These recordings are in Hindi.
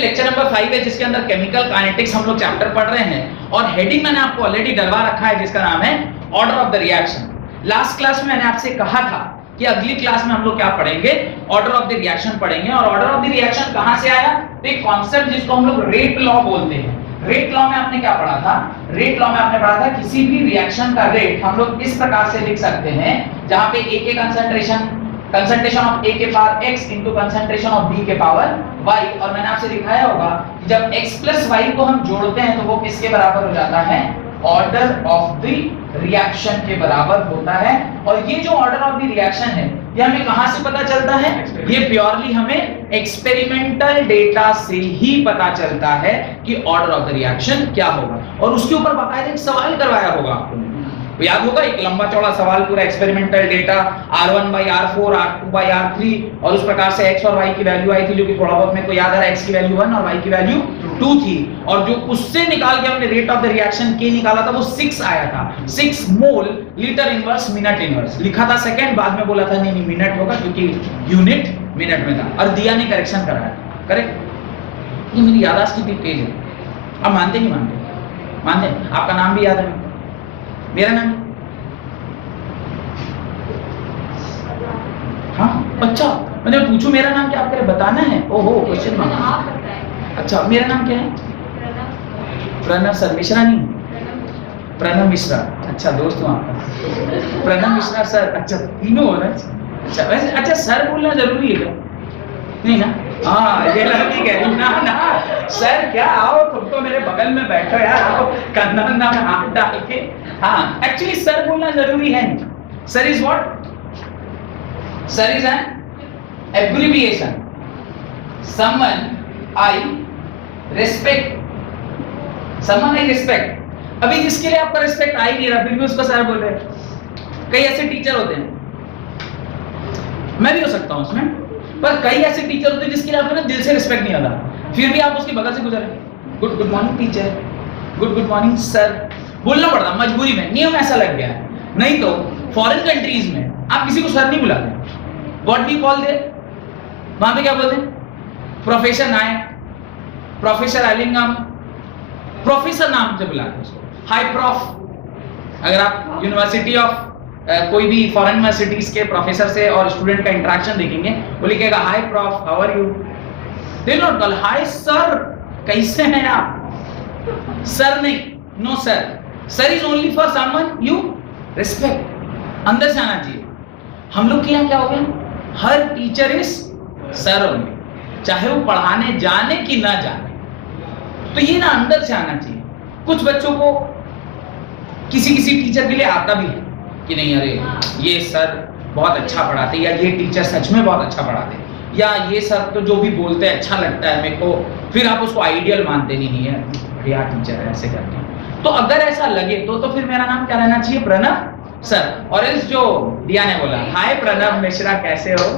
लेक्चर नंबर 5 है जिसके अंदर केमिकल काइनेटिक्स हम लोग चैप्टर पढ़ रहे हैं और हेडिंग मैंने आपको ऑलरेडी डलवा रखा है जिसका नाम है order of the reaction. Last class में मैंने आपसे कहा था कि अगली क्लास में हम लोग क्या पढ़ेंगे, ऑर्डर ऑफ द रिएक्शन पढ़ेंगे। और ऑर्डर ऑफ द रिएक्शन कहां से आया, तो एक कॉन्सेप्ट जिसको हम लोग रेट लॉ बोलते हैं। रेट लॉ में आपने क्या पढ़ा था, रेट लॉ में आपने पढ़ा था किसी भी रिएक्शन का रेट हम लोग इस प्रकार से लिख सकते हैं जहां पे A के कंसंट्रेशन ऑफ A के power x into concentration of B के पावर y। और मैंने आपसे दिखाया होगा कि जब x प्लस y को हम जोड़ते हैं तो वो किसके बराबर हो जाता है, ऑर्डर ऑफ द रिएक्शन के बराबर होता है। और ये जो ऑर्डर ऑफ द रिएक्शन है ये हमें कहां से पता चलता है, ये प्योरली हमें एक्सपेरिमेंटल डेटा से ही पता चलता है कि ऑर्डर ऑफ द रिएक्शन क्या होगा। और उसके ऊपर बाकायदा एक सवाल करवाया होगा आपको, याद होगा, एक लंबा चौड़ा सवाल पूरा एक्सपेरिमेंटल डेटा R1/R4 R2/R3 और उस प्रकार से x और y की वैल्यू आई थी जो कि थोड़ा बहुत मेरे को याद आ रहा है, x की वैल्यू 1 और y की वैल्यू 2 थी। और जो उससे निकाल के हमने रेट ऑफ द रिएक्शन के निकाला था वो 6 आया था, 6 मोल लीटर इनवर्स मिनट इनवर्स। लिखा था सेकंड, बाद में बोला था नहीं मिनट होगा क्योंकि यूनिट मिनट में था। और दिया ने करेक्शन कराया, करेक्ट। ये मेरी याददाश्त की तेज है। अब मानते नहीं मानते, मानते। आपका नाम भी याद है, मेरा नाम, हाँ अच्छा, मैंने पूछूं मेरा नाम क्या, आपको बताना है? ओहो क्वेश्चन मार्क। अच्छा मेरा नाम क्या है? प्रणव सर, मिश्रा नहीं, प्रणव मिश्रा। अच्छा दोस्त हूँ आपका, प्रणव मिश्रा सर। अच्छा तीनों हो रहा है। अच्छा वैसे अच्छा सर बोलना जरूरी है क्या? नहीं ना? हाँ ये लड़की कह रही ना सर क्या, आओ तुम तो मेरे बगल में बैठो यार, आओ कंधा में हाथ डाल के। हाँ एक्चुअली सर बोलना जरूरी है नहीं। Sir is what? Sir is an abbreviation, someone I respect, someone I respect. अभी जिसके लिए आपका रिस्पेक्ट आ ही नहीं रहा फिर भी उसको सर बोल रहे हैं। कई ऐसे टीचर होते हैं, मैं भी हो सकता हूं उसमें, पर कई ऐसे टीचर होते हैं जिसके लिए आपको ना दिल से रिस्पेक्ट नहीं आता, फिर भी आप उसके बगल से गुजर रहे, good morning teacher, good morning sir, बोलना पड़ता मजबूरी में, नियम ऐसा लग गया है। नहीं तो फॉरेन कंट्रीज में आप किसी को सर नहीं बुलाते, व्हाट वी कॉल देयर, वहां पे क्या बोलते हैं? प्रोफेसर नायक, प्रोफेसर एलिंगम, प्रोफेसर नाम से बुलाते हैं उसको, हाई प्रॉफ। अगर आप यूनिवर्सिटी ऑफ कोई भी फॉरेन यूनिवर्सिटीज के प्रोफेसर से और स्टूडेंट का इंटरेक्शन देखेंगे, वो लिखेगा hi prof, how are you, they not call hi sir, कैसे हैं आप, सर नहीं, no sir. Sir is only for someone you respect, अंदर से आना चाहिए। हम लोग के यहाँ क्या हो गया, हर टीचर इज सर ओनली, चाहे वो पढ़ाने जाने कि ना जाने। तो ये ना अंदर से आना चाहिए। कुछ बच्चों को किसी टीचर के लिए आता भी है कि नहीं अरे ये सर बहुत अच्छा पढ़ाते, या ये टीचर सच में बहुत अच्छा पढ़ाते, या ये सर तो जो भी बोलते हैं अच्छा लगता है मेरे को, फिर आप उसको आइडियल मानते नहीं है, बढ़िया टीचर है ऐसे करते हैं। तो अगर ऐसा लगे तो फिर मेरा नाम क्या रहना चाहिए, प्रणव सर। और इस जो दिया ने बोला हाय प्रणव मिश्रा कैसे हो,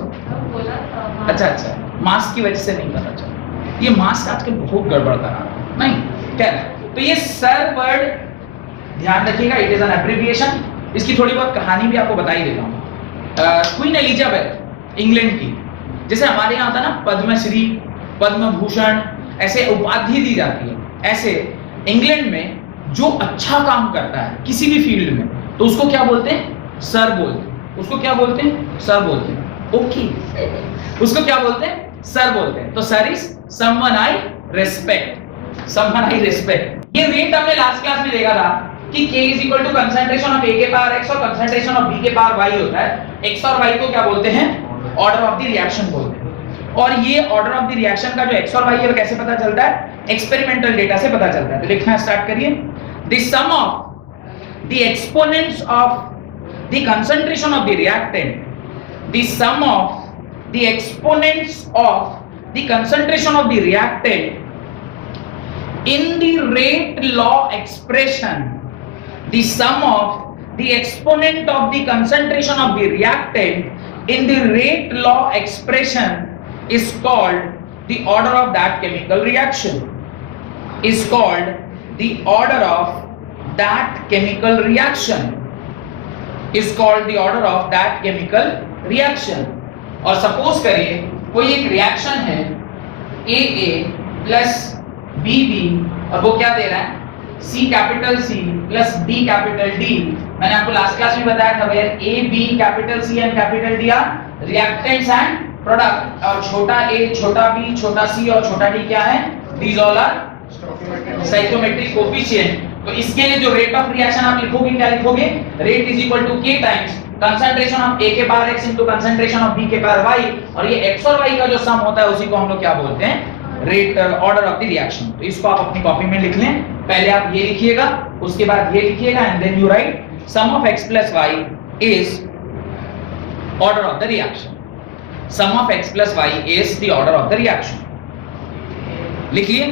अच्छा मास्क की वजह से नहीं पता चला, ये मास्क आजकल बहुत गड़बड़ कर रहा है, नहीं क्या। तो ये सर वर्ड ध्यान रखिएगा, इट इज एन एब्रिविएशन। इसकी थोड़ी बहुत कहानी भी आपको बता ही देता हूँ। क्वीन एलिजाबेथ इंग्लैंड की, जैसे हमारे यहाँ होता है ना पद्मश्री, पद्म भूषण, ऐसे उपाधि दी जाती है, ऐसे इंग्लैंड में जो अच्छा काम करता है किसी भी फील्ड में तो उसको क्या बोलते हैं, सर बोलते हैं। उसको क्या बोलते हैं, सर बोलते हैं। ओके, उसको क्या बोलते हैं, सर बोलते हैं। तो sir is someone I respect, someone I respect. ये रेट हमने लास्ट क्लास में देखा था कि K is equal to concentration of A के पावर x और concentration of B के पावर y होता है। x और y को क्या बोलते हैं, ऑर्डर ऑफ द रिएक्शन बोलते हैं। और ये ऑर्डर ऑफ द रिएक्शन का जो x और y है कैसे पता चलता है, एक्सपेरिमेंटल डेटा से पता चलता है। तो लिखना स्टार्ट करिए, the sum of the exponents of the concentration of the reactant, the sum of the exponents of the concentration of the reactant in the rate law expression, the sum of the exponent of the concentration of the reactant in the rate law expression is called the order of that chemical reaction, is called the order of that chemical reaction, is called the order of that chemical reaction। और सपोज करिए कोई एक रिएक्शन है AA प्लस बी बी, और वो क्या दे रहा है, C capital C plus D capital D. मैंने आपको लास्ट क्लास में बताया था भैया A B capital C and capital D are reactants and product, और छोटा ए छोटा बी छोटा सी और छोटा डी क्या है, these all are stoichiometric coefficient. तो इसके लिए जो रेट ऑफ रिएक्शन आप लिखोगे क्या लिखोगे, rate is equal to k times concentration of A के power x into concentration of B के पावर वाई, और ये एक्स और वाई का जो सम होता है उसी को हम लोग क्या बोलते हैं, rate order of the reaction. तो इसको आप अपनी कॉपी में लिख लें, पहले आप ये लिखिएगा उसके बाद ये लिखिएगा and then you write sum of x plus y is order of the reaction, sum of x plus y is the order of the reaction. लिखिए।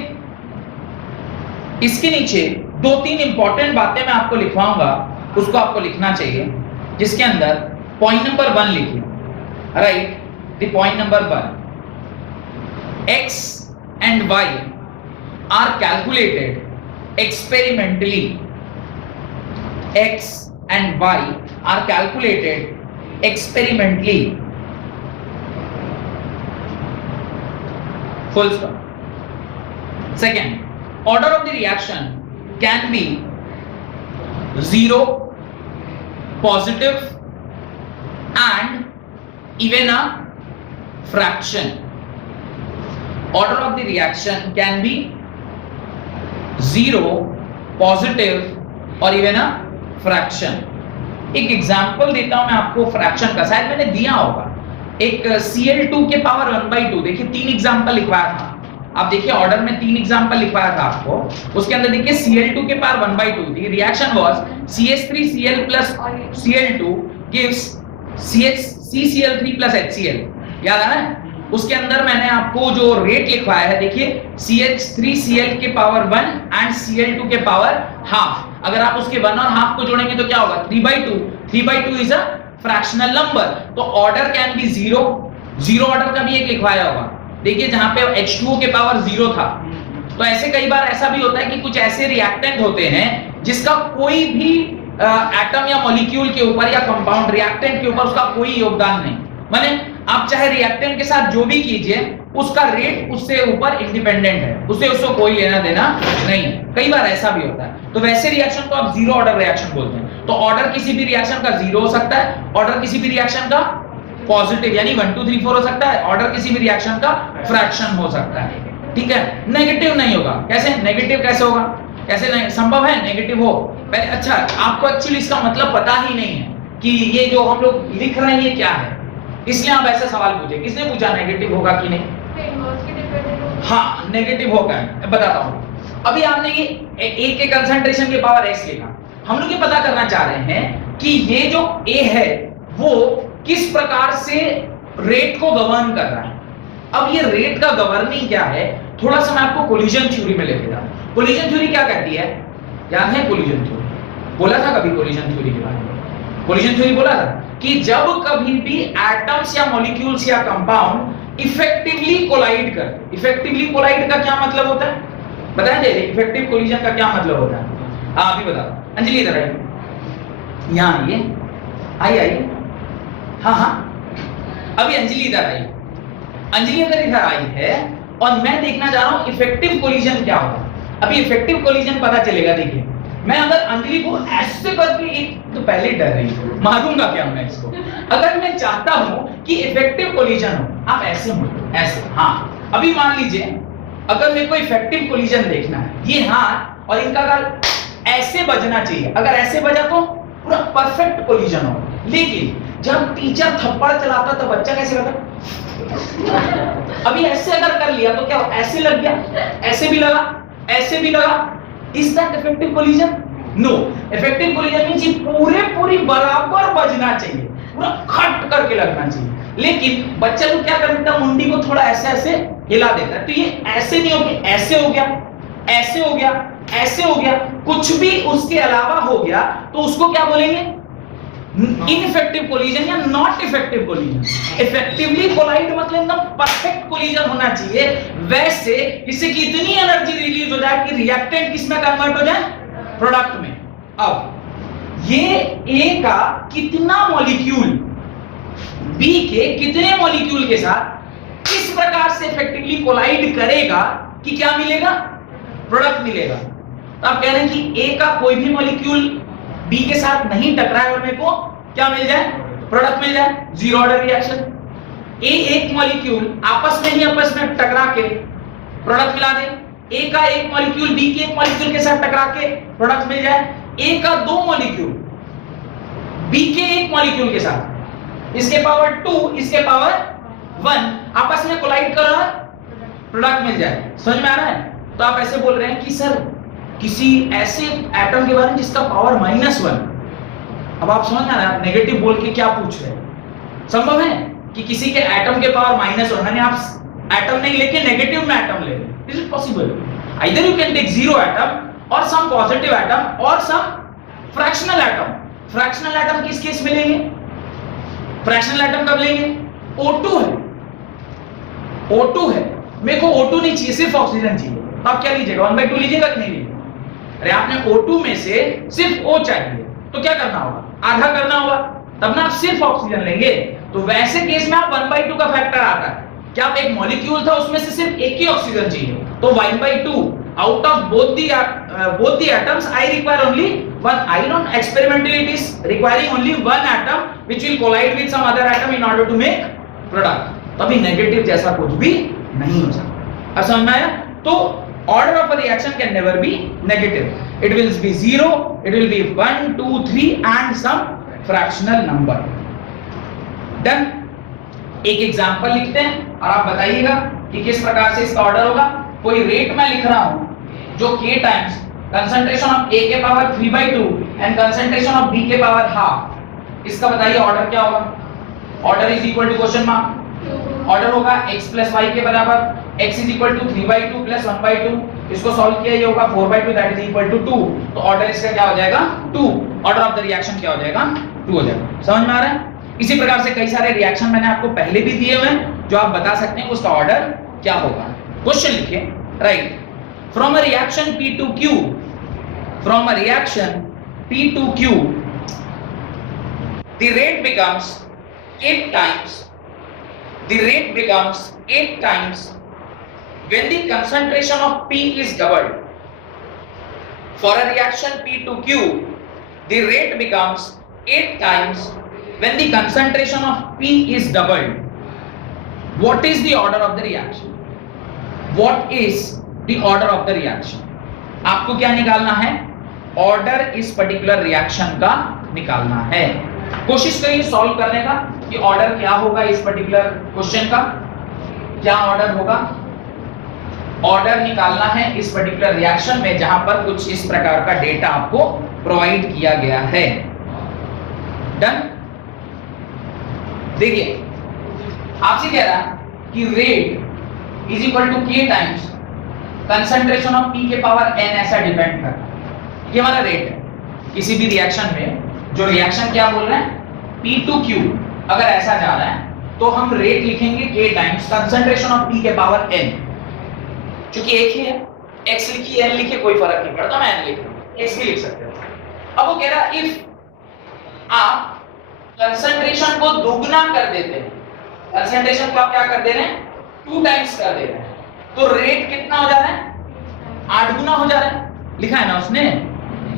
इसके नीचे दो तीन इंपॉर्टेंट बातें मैं आपको लिखवाऊंगा, उसको आपको लिखना चाहिए, जिसके अंदर पॉइंट नंबर 1 लिखिए, right the point number 1, x and y are calculated experimentally, x and y are calculated experimentally, full stop। Second, order of the reaction can be 0, positive and even a fraction। Order of the reaction can be 0, positive और even a fraction। एक एग्जांपल देता हूं मैं आपको फ्रैक्शन का, शायद मैंने दिया होगा, एक Cl2 के पावर 1/2, देखिए 3 एग्जांपल लिखवाया था, आप देखिए ऑर्डर में 3 एग्जांपल लिखवाया था आपको, उसके अंदर देखिए Cl2 के पावर 1/2 थी, reaction was CH3Cl plus Cl2 gives CCl3 plus HCl, याद है ना। उसके अंदर मैंने आपको जो रेट लिखवाया है देखिए CH3Cl के पावर 1 एंड Cl2 के पावर हाफ, अगर आप उसके 1 और हाफ को जोड़ेंगे तो क्या होगा 3/2, 3/2 इज अ फ्रैक्शनल नंबर। तो ऑर्डर कैन बी 0, 0 ऑर्डर का भी एक लिखवाया होगा, देखिए जहां पे H2O के पावर 0 था। तो ऐसे कई बार ऐसा भी होता है कि कुछ ऐसे रिएक्टेंट होते हैं जिसका कोई भी एटम या मॉलिक्यूल के ऊपर या कंपाउंड रिएक्टेंट के ऊपर उसका कोई योगदान नहीं, माने आप चाहे रिएक्टेंट के साथ जो भी कीजिए उसका रेट उससे ऊपर इंडिपेंडेंट है, उसको कोई लेना देना नहीं है, कई बार ऐसा भी होता है। तो वैसे रिएक्शन को आप 0 ऑर्डर रिएक्शन बोलते हैं। तो ऑर्डर किसी भी रिएक्शन का 0 हो सकता है, ऑर्डर किसी भी रिएक्शन का पॉजिटिव यानी 1 2 3 4 हो सकता है, ऑर्डर किसी भी रिएक्शन का फ्रैक्शन हो सकता है, ठीक है। नेगेटिव नहीं होगा, कैसे नेगेटिव कैसे होगा, कैसे नहीं संभव है नेगेटिव हो। अच्छा आपको एक्चुअली इसका मतलब पता ही नहीं है कि ये जो हम लोग लिख रहे हैं ये क्या है, इसलिए आप ऐसा सवाल पूछे, किसने पूछा नेगेटिव होगा कि नहीं, हाँ नेगेटिव होगा, मैं बताता हूँ। अभी आपने ये ए के कंसंट्रेशन के पावर x लिखा, हम लोग ये पता करना चाह रहे हैं कि ये जो a है वो किस प्रकार से रेट को गवर्न कर रहा है। अब ये रेट का गवर्निंग क्या है, थोड़ा सा मैं आपको कोलिजन थ्योरी में लेके जाऊं। कोलिजन थ्योरी क्या कहती है, याद है कोलिजन थ्योरी, बोला था कभी कोलिजन थ्योरी के बारे में, कोलिजन थ्योरी बोला था कि जब कभी भी एटम्स या मॉलिक्यूल्स या कंपाउंड इफेक्टिवली कोलाइड करते, इफेक्टिवली कोलाइड का क्या मतलब होता है बताएं, दे इफेक्टिव कोलिजन का क्या मतलब होता है, हाँ अभी बता। अंजलि इधर आइए, यहाँ आइए, आइए, हाँ हाँ अभी अंजलि इधर आई, अंजलि अगर इधर आई है और मैं देखना चाह रहा हूं इफेक्टिव कोलिजन क्या होता है। अभी इफेक्टिव कोलिजन पता चलेगा, देखिए मैं अगर अंजलि को ऐसे करके, एक तो पहले डर रही है, मारूंगा क्या मैं इसको, अगर मैं चाहता हूं कि इफेक्टिव कोलिजन हो, आप ऐसे मुड़ो, ऐसे, हाँ अभी मान लीजिए अगर मेरे को इफेक्टिव कोलिजन देखना है, ये हाथ और इनका गाल ऐसे बजना चाहिए, अगर ऐसे बजा तो पूरा परफेक्ट कोलिजन हो। लेकिन जब टीचर थप्पड़ चलाता तो बच्चा कैसे करता, अभी ऐसे अगर कर लिया तो क्या हो, ऐसे लग गया, ऐसे भी लगा, ऐसे भी लगा, is that effective collision? No, effective collision means ये पूरी बराबर बजना चाहिए, पूरा खट करके लगना चाहिए। लेकिन बच्चा लोग क्या कर देता है, मुंडी को थोड़ा ऐसे ऐसे हिला देता है, तो ये ऐसे नहीं हो गया, ऐसे हो गया, ऐसे हो गया, ऐसे हो गया, कुछ भी उसके अलावा हो गया तो उसको क्या बोलेंगे, इनइफेक्टिव कोलिजन या not effective collision. Effectively collide मतलब एकदम परफेक्ट कोलिजन होना चाहिए, वैसे जिससे कि इतनी एनर्जी रिलीज हो जाए कि रिएक्टेंट किस में कन्वर्ट हो जाए, प्रोडक्ट में। अब ये ए का कितना मॉलिक्यूल बी के कितने मॉलिक्यूल के साथ किस इस प्रकार से इफेक्टिवली कोलाइड करेगा कि क्या मिलेगा, प्रोडक्ट मिलेगा। तो आप कह रहे हैं कि ए का कोई भी मॉलिक्यूल बी के साथ नहीं टकराए और मेरे को क्या मिल जाए, प्रोडक्ट मिल जाए, जीरो ऑर्डर रिएक्शन। ए एक मॉलिक्यूल आपस में टकरा के प्रोडक्ट मिला दे, ए का एक मॉलिक्यूल बी के एक मॉलिक्यूल के साथ टकरा के प्रोडक्ट मिल जाए, ए का दो मॉलिक्यूल बी के एक मॉलिक्यूल के साथ, इसके पावर 2 इसके पावर 1 आपस में कोलाइड कर रहा है, प्रोडक्ट मिल जाए। समझ में आ रहा है? तो आप ऐसे बोल रहे हैं कि सर किसी ऐसे एटम के बारे में जिसका पावर -1, अब आप समझ में आ रहा है नेगेटिव बोल के क्या पूछ रहे हैं। संभव है कि किसी के एटम के पावर -1 यानी आप एटम नहीं लेके नेगेटिव में एटम ले, is it possible? Either you can take zero atom और सम पॉजिटिव एटम और some fractional atom. Fractional atom किस केस में लेंगे? फ्रैक्शनल एटम कब लेंगे? O2 है, O2 है, मेरे को O2 नहीं चाहिए, सिर्फ ऑक्सीजन चाहिए। तो आप क्या लीजिएगा, 1/2 लीजिएगा कि नहीं लीजिएगा? अरे आपने O2 में से सिर्फ O चाहिए तो क्या करना होगा, आधा करना होगा, तब ना आप सिर्फ ऑक्सीजन लेंगे। तो वैसे केस में आप 1/2 का फैक्टर आता है कि आप एक मॉलिक्यूल था उसमें से सिर्फ एक ही ऑक्सीजन चाहिए, तो 1/2 out of both the atoms I require only one. I don't experimentally it is requiring only one atom which will collide with some other atom in order to make product. तभी नेगेटिव जैसा कुछ भी नहीं हो सकता। अब समझ में आया? तो order of a reaction can never be negative. It will be 0, it will be 1, 2, 3 and some fractional number. Done? एक एग्जांपल लिखते हैं और आप बताइएगा कि किस प्रकार से इसका ऑर्डर होगा। कोई रेट मैं लिख रहा हूं जो k times concentration of a के power 3/2 and concentration of b के पावर हाफ, इसका बताइए ऑर्डर क्या होगा? Order is equal to question mark, order होगा x + y के बराबर, x = 3/2 + 1/2, इसको सॉल्व किया ये होगा 4/2 दैट इज इक्वल टू 2। तो ऑर्डर इसका क्या हो जाएगा? 2। ऑर्डर ऑफ द रिएक्शन क्या हो जाएगा? 2 हो जाएगा। समझ में आ रहा है? इसी प्रकार से कई सारे रिएक्शन मैंने आपको पहले भी दिए हुए हैं जो आप बता सकते हैं उसका ऑर्डर क्या होगा। क्वेश्चन लिखिए, right, from a reaction P2Q, from a reaction P2Q the rate becomes 8 times, the rate becomes 8 times when the concentration of P is doubled. For a reaction P2Q the rate becomes 8 times when the concentration of P is doubled. What is the order of the reaction? What is the order of the reaction? आपको क्या निकालना है? ऑर्डर इस पर्टिकुलर रिएक्शन का निकालना है। कोशिश करिए सॉल्व करने का कि ऑर्डर क्या होगा इस पर्टिकुलर क्वेश्चन का, क्या ऑर्डर होगा। ऑर्डर निकालना है इस पर्टिकुलर रिएक्शन में जहां पर कुछ इस प्रकार का डेटा आपको प्रोवाइड किया गया है। डन? देखिए आपसे कह रहा कि rate is equal to k times concentration of p के पावर n, ऐसा डिपेंड करता है। ये हमारा रेट है किसी भी रिएक्शन में। जो रिएक्शन क्या बोल रहे हैं P2Q, अगर ऐसा जा रहा है तो हम रेट लिखेंगे k times concentration of p के पावर n। क्योंकि एक ही है, x लिखिए n लिखिए कोई फर्क नहीं पड़ता, मैं n लिख रहा हूं, x भी लिख सकते हो। अब वो कह रहा इफ आप कंसंट्रेशन को दोगुना कर देते हैं, कंसंट्रेशन को आप क्या कर दे रहे हैं 2 टाइम्स कर दे रहे हैं, तो रेट कितना हो जा रहा है? 8 गुना हो जा रहा है। लिखा है ना उसने,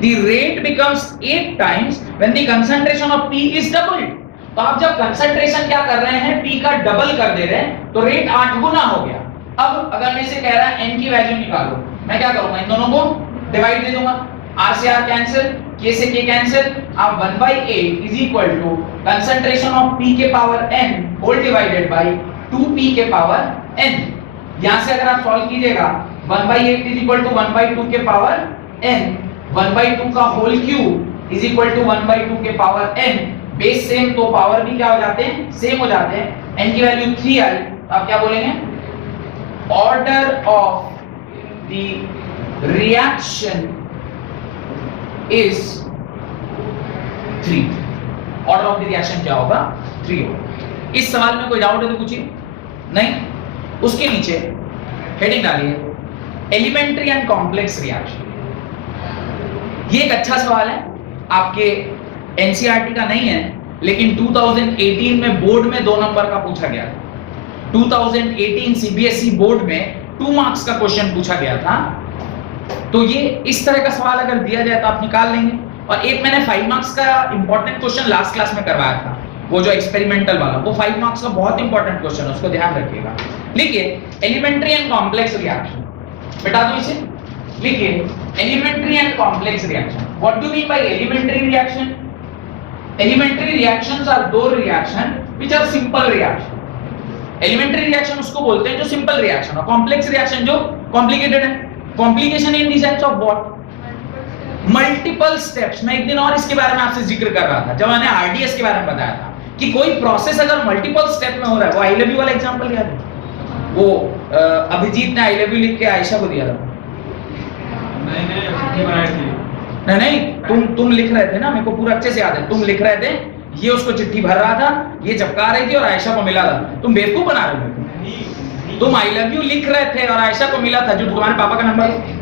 the rate becomes 8 times when the concentration of P is doubled. तो आप जब कंसंट्रेशन क्या कर रहे हैं P का डबल कर दे रहे हैं तो रेट 8 गुना हो गया। अब अगर मैं इसे कह रहा है n की वैल्यू निकालो, मैं क्या करूंगा, इन दोनों को डिवाइड दे दूंगा, r से r कैंसिल, k से k कैंसिल, अब 1/8 is equal to concentration of P के power n whole divided by 2p के पावर n। यहां से अगर आप सॉल्व कीजिएगा 1/8 इज इक्वल टू 1/2 के पावर n, 1/2 का whole cube is equal to 1/2 के पावर n। बेस सेम तो पावर भी क्या हो जाते हैं, सेम हो जाते हैं। n की वैल्यू 3 आई, तो आप क्या बोलेंगे, order of the reaction is 3। Order of the reaction क्या होगा, 3 होगा। इस सवाल में कोई डाउट है तो पूछिए। नहीं, उसके नीचे हेडिंग डालिए एलिमेंट्री एंड कॉम्प्लेक्स रिएक्शन। ये एक अच्छा सवाल है, आपके एनसीईआरटी का नहीं है, लेकिन 2018 में बोर्ड में 2 नंबर का पूछा गया। 2018 सीबीएसई बोर्ड में 2 मार्क्स का क्वेश्चन पूछा गया था। तो ये इस तरह का सवाल अगर दिया जाए तो आप निकाल लेंगे। और एक मैंने 5 मार्क्स का इंपॉर्टेंट क्वेश्चन लास्ट क्लास में करवाया था, वो जो एक्सपेरिमेंटल वाला, वो 5 मार्क्स का बहुत इंपॉर्टेंट क्वेश्चन है, उसको ध्यान रखिएगा। लिखिए एलिमेंट्री एंड कॉम्प्लेक्स रिएक्शन, बेटा दो इसे, लिखिए elementary and complex reaction. What do mean by elementary reaction? Elementary reactions are those reaction which are simple reaction. Elementary reaction उसको बोलते हैं जो सिंपल रिएक्शन, और कॉम्प्लेक्स रिएक्शन जो कॉम्प्लिकेटेड है। Complication in the sense of what? Multiple steps. मैं एक दिन और इसके बारे में आपसे जिक्र कर रहा था जब मैंने आरडीएस के बारे में बताया था कि कोई प्रोसेस अगर मल्टीपल स्टेप में हो रहा है, वो आई लव यू वाला एग्जांपल याद है? वो अभिजीत ने आई लव यू लिख के आयशा को दिया था। नहीं, तुम लिख रहे थे ना, मेरे को पूरा अच्छे से याद है। तुम लिख रहे थे, ये उसको चिट्ठी भर रहा था, ये चिपका रही थी और आयशा को मिला था। तुम बेवकूफ बना रहे हो। तुम आई लव यू लिख रहे थे और आयशा को मिला था, जो तुम्हारे पापा का नंबर है।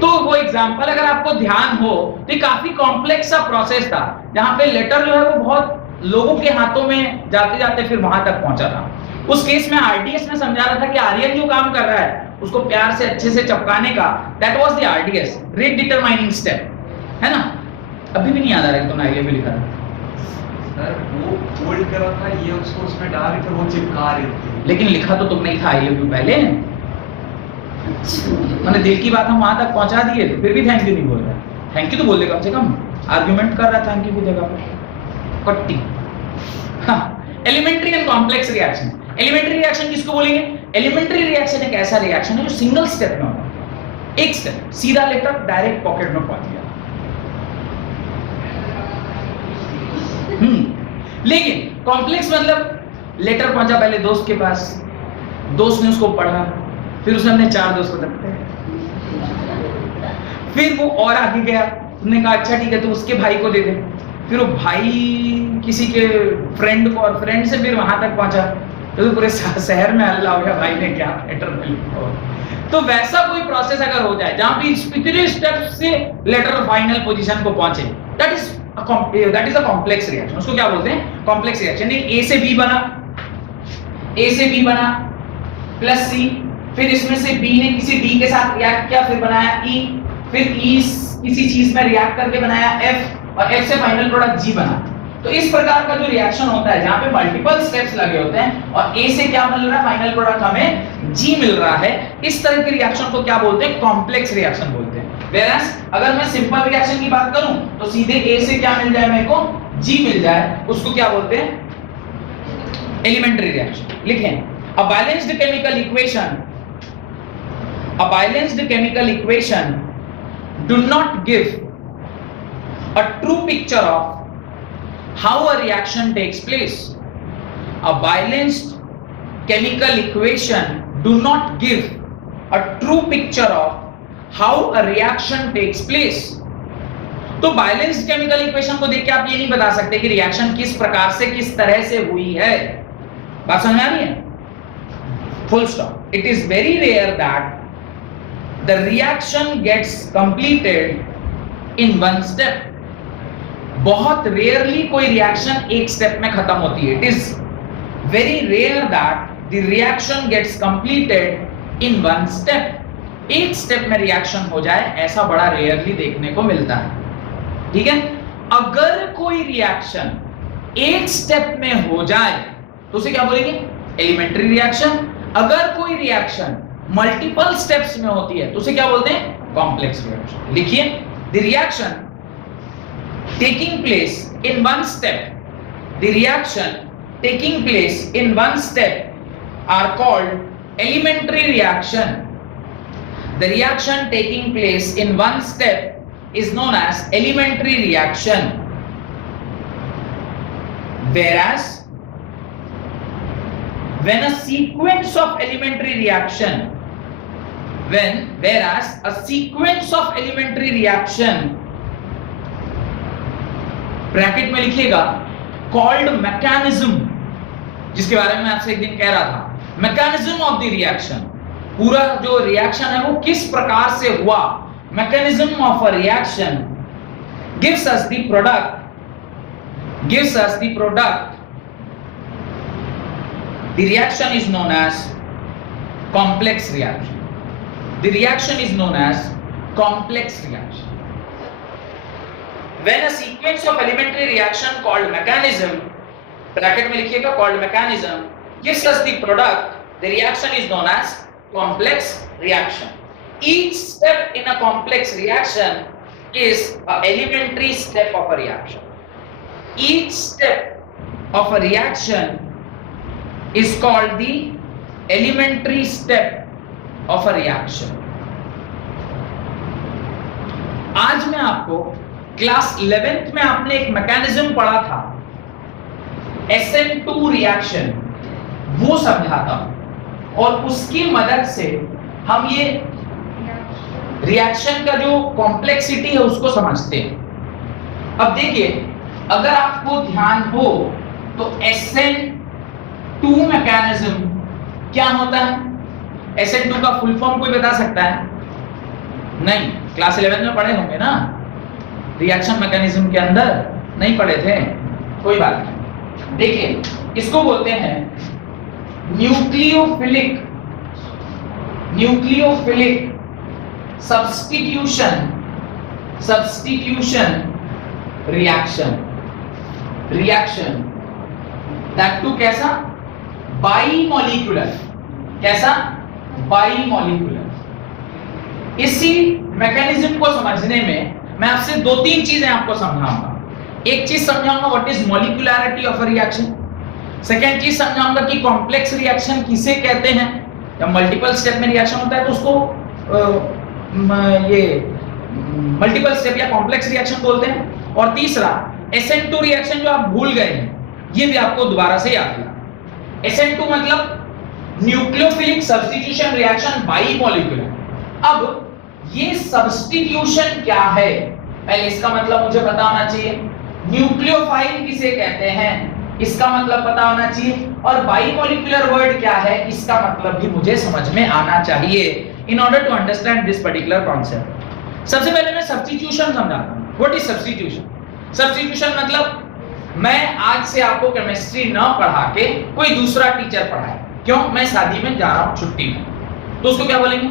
तो वो एग्जांपल अगर आपको ध्यान हो तो ये काफी कॉम्प्लेक्स सा प्रोसेस था, जहां पे लेटर जो है वो बहुत लोगों के हाथों में जाते जाते फिर वहां तक पहुंचा था। उस केस में आरडीएस में समझा रहा था कि आर्यन जो काम कर रहा है उसको प्यार से अच्छे से चिपकाने का, that was the RDS, rate determining step, है ना? अभी भी नहीं याद आ रहा है तुमने आई लव यू लिखा था सर? वो फोल्ड कर रहा था, ये उसको उसमें डाल रहे थे, वो चिपका रहे थे। लेकिन लिखा तो तुमने ही था आई लव यू पहले। मैंने दिल की बात हम वहां तक पहुंचा दिए, तो फिर भी थैंक यू नहीं बोल रहा। थैंक यू तो बोल दे कम से कम, आर्गुमेंट कर रहा थैंक यू की जगह पे कट्टी। हाँ, elementary and complex reaction. Elementary reaction किसको बोलेंगे? एलिमेंट्री रिएक्शन एक ऐसा रिएक्शन है जो सिंगल स्टेप में होता है। एक स्टेप, सीधा लेकर डायरेक्ट पॉकेट में पहुंच गया। लेकिन कॉम्प्लेक्स मतलब लेटर पहुंचा पहले दोस्त के पास, दोस्त ने उसको पढ़ा, फिर उसने अपने 4 दोस्त को बताया, फिर वो और आगे गया, उसने कहा अच्छा ठीक है तो उसके भाई को दे दे, फिर वो भाई किसी के फ्रेंड को, और फ्रेंड से फिर वहां तक पहुंचा, तो पूरे शहर में हल्ला हो गया भाई ने क्या लेटर में लिखा। तो वैसा कोई प्रोसेस अगर हो जाए जहां पे इतने स्टेप से लेटर फाइनल पोजीशन को पहुंचे, that is a complex reaction. उसको क्या बोलते हैं? Complex reaction. ए से बी बना, ए से बी बना प्लस सी, फिर इसमें से बी ने किसी डी के साथ रिएक्ट किया, फिर बनाया ई, फिर ई किसी चीज में रिएक्ट करके बनाया एफ, और एफ से फाइनल प्रोडक्ट जी बना। तो इस प्रकार का जो रिएक्शन होता है जहां पे मल्टीपल स्टेप्स लगे होते हैं और ए से क्या मिल रहा है, फाइनल प्रोडक्ट हमें जी मिल रहा है, इस तरह के रिएक्शन को क्या बोलते हैं? कॉम्प्लेक्स रिएक्शन बोलते हैं। Whereas अगर मैं सिंपल रिएक्शन की बात करूं तो सीधे ए से क्या मिल जाए मेरे को, जी मिल जाए, उसको क्या बोलते हैं? Elementary reaction. लिखें, a balanced chemical equation do not give a true picture of how a reaction takes place. A balanced chemical equation do not give a true picture of how a reaction takes place. तो बैलेंस्ड केमिकल इक्वेशन को देख के आप ये नहीं बता सकते कि रिएक्शन किस प्रकार से, किस तरह से हुई है। बात समझ आ रही है? Full stop. It is very rare that the reaction gets completed in one step. बहुत रेयरली कोई रिएक्शन एक स्टेप में खत्म होती है। It is very rare that the reaction gets completed in one step. एक स्टेप में रिएक्शन हो जाए ऐसा बड़ा रेयरली देखने को मिलता है। ठीक है? अगर कोई रिएक्शन एक स्टेप में हो जाए तो उसे क्या बोलेंगे? Elementary reaction. अगर कोई रिएक्शन मल्टीपल स्टेप्स में होती है तो उसे क्या बोलते हैं? Complex reaction. लिखिए, the reaction taking place in one step, the reaction taking place in one step are called elementary reaction. The reaction taking place in one step is known as elementary reaction. Whereas when a sequence of elementary reaction, whereas a sequence of elementary reaction, bracket में लिखिएगा, कॉल्ड मैकेनिज्म, जिसके बारे में आपसे एक दिन कह रहा था, मैकेनिज्म ऑफ द रिएक्शन, पूरा जो रिएक्शन है वो किस प्रकार से हुआ, mechanism of a reaction gives us the product The reaction is known as complex reaction. The reaction is known as complex reaction. When a sequence of elementary reaction called mechanism, bracket में लिखिएगा called mechanism, gives us the product, the reaction is known as complex reaction. Each step in a complex reaction is an elementary step of a reaction. Each step of a reaction is called the elementary step of a reaction. आज मैं आपको क्लास 11th में आपने एक मैकेनिज्म पढ़ा था SN2 रिएक्शन, वो समझाता हूं और उसकी मदद से हम ये रिएक्शन का जो कॉम्प्लेक्सिटी है उसको समझते हैं। अब देखिए, अगर आपको ध्यान हो तो SN2 मैकेनिज्म क्या होता है? SN2 का फुल फॉर्म कोई बता सकता है? नहीं, क्लास 11 में पढ़े होंगे ना, रिएक्शन मैकेनिज्म के अंदर नहीं पढ़े थे, कोई बात नहीं। देखिए, इसको बोलते हैं nucleophilic substitution reaction that two कैसा? बाइमॉलिक्यूलर। कैसा? बाइमॉलिक्यूलर। इसी मैकेनिज्म को समझने में मैं आपसे दो तीन चीजें आपको समझाऊंगा। एक चीज समझाऊंगा what is molecularity of a reaction, second चीज समझाऊंगा कि कॉम्प्लेक्स रिएक्शन किसे कहते हैं। जब मल्टीपल स्टेप में रिएक्शन होता है तो उसको ये मल्टीपल स्टेप या कॉम्प्लेक्स रिएक्शन बोलते हैं। और तीसरा SN2 रिएक्शन जो आप भूल गए हैं, ये भी आपको दोबारा से याद दिला। SN2 मतलब न्यूक्लियोफिलिक सब्स्टिट्यूशन रिएक्शन बाइमॉलिक्यूलर। अब ये सब्स्टिट्यूशन क्या है, पहले इसका मतलब मुझे पता होना चाहिए। न्यूक्लियोफाइल किसे कहते हैं, इसका मतलब पता होना चाहिए। और बाइमॉलिक्यूलर वर्ड क्या है, इसका मतलब भी मुझे समझ में आना चाहिए in order to understand this particular concept. सबसे पहले मैं सब्स्टिट्यूशन समझाता हूं। What is substitution? सब्स्टिट्यूशन मतलब मैं आज से आपको केमिस्ट्री न पढ़ा के कोई दूसरा टीचर पढ़ाए। क्यों? मैं शादी में जा रहा हूं छुट्टी में, तो उसको क्या बोलेंगे?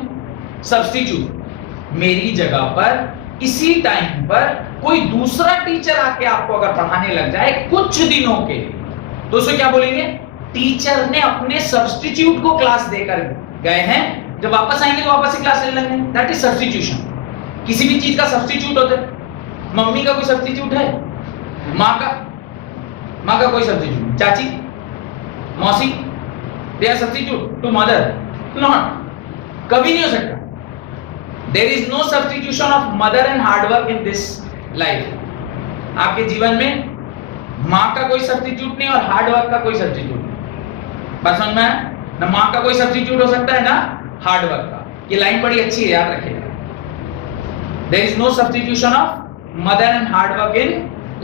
सब्स्टिट्यूट। मेरी जगह पर इसी टाइम पर कोई दूसरा टीचर आके आपको अगर पढ़ाने लग जाए कुछ दिनों के, तो उसे क्या बोलेंगे? टीचर ने अपने सब्स्टिट्यूट को क्लास देकर गए हैं, जब वापस आएंगे तो वापस से क्लास लेने लगेंगे। That is substitution. किसी भी चीज का सब्स्टिट्यूट होता है। मम्मी का कोई सब्स्टिट्यूट है? माँ का कोई सब्स्टिट्यूट? चाची, मौसी, they are substitute to mother? Not, कभी नहीं हो सकता। There is no substitution of mother and hard work in this life. आपके जीवन में माँ का कोई सब्स्टिट्यूट नहीं और हार्ड वर्क का कोई सब्स्टिट्यूट नहीं। बात समझ में आया? ना माँ का कोई सब्स्टिट्यूट हो सकता है ना हार्ड वर्क का। ये लाइन बड़ी अच्छी है, याद रखिएगा। There is no substitution of mother and hard work in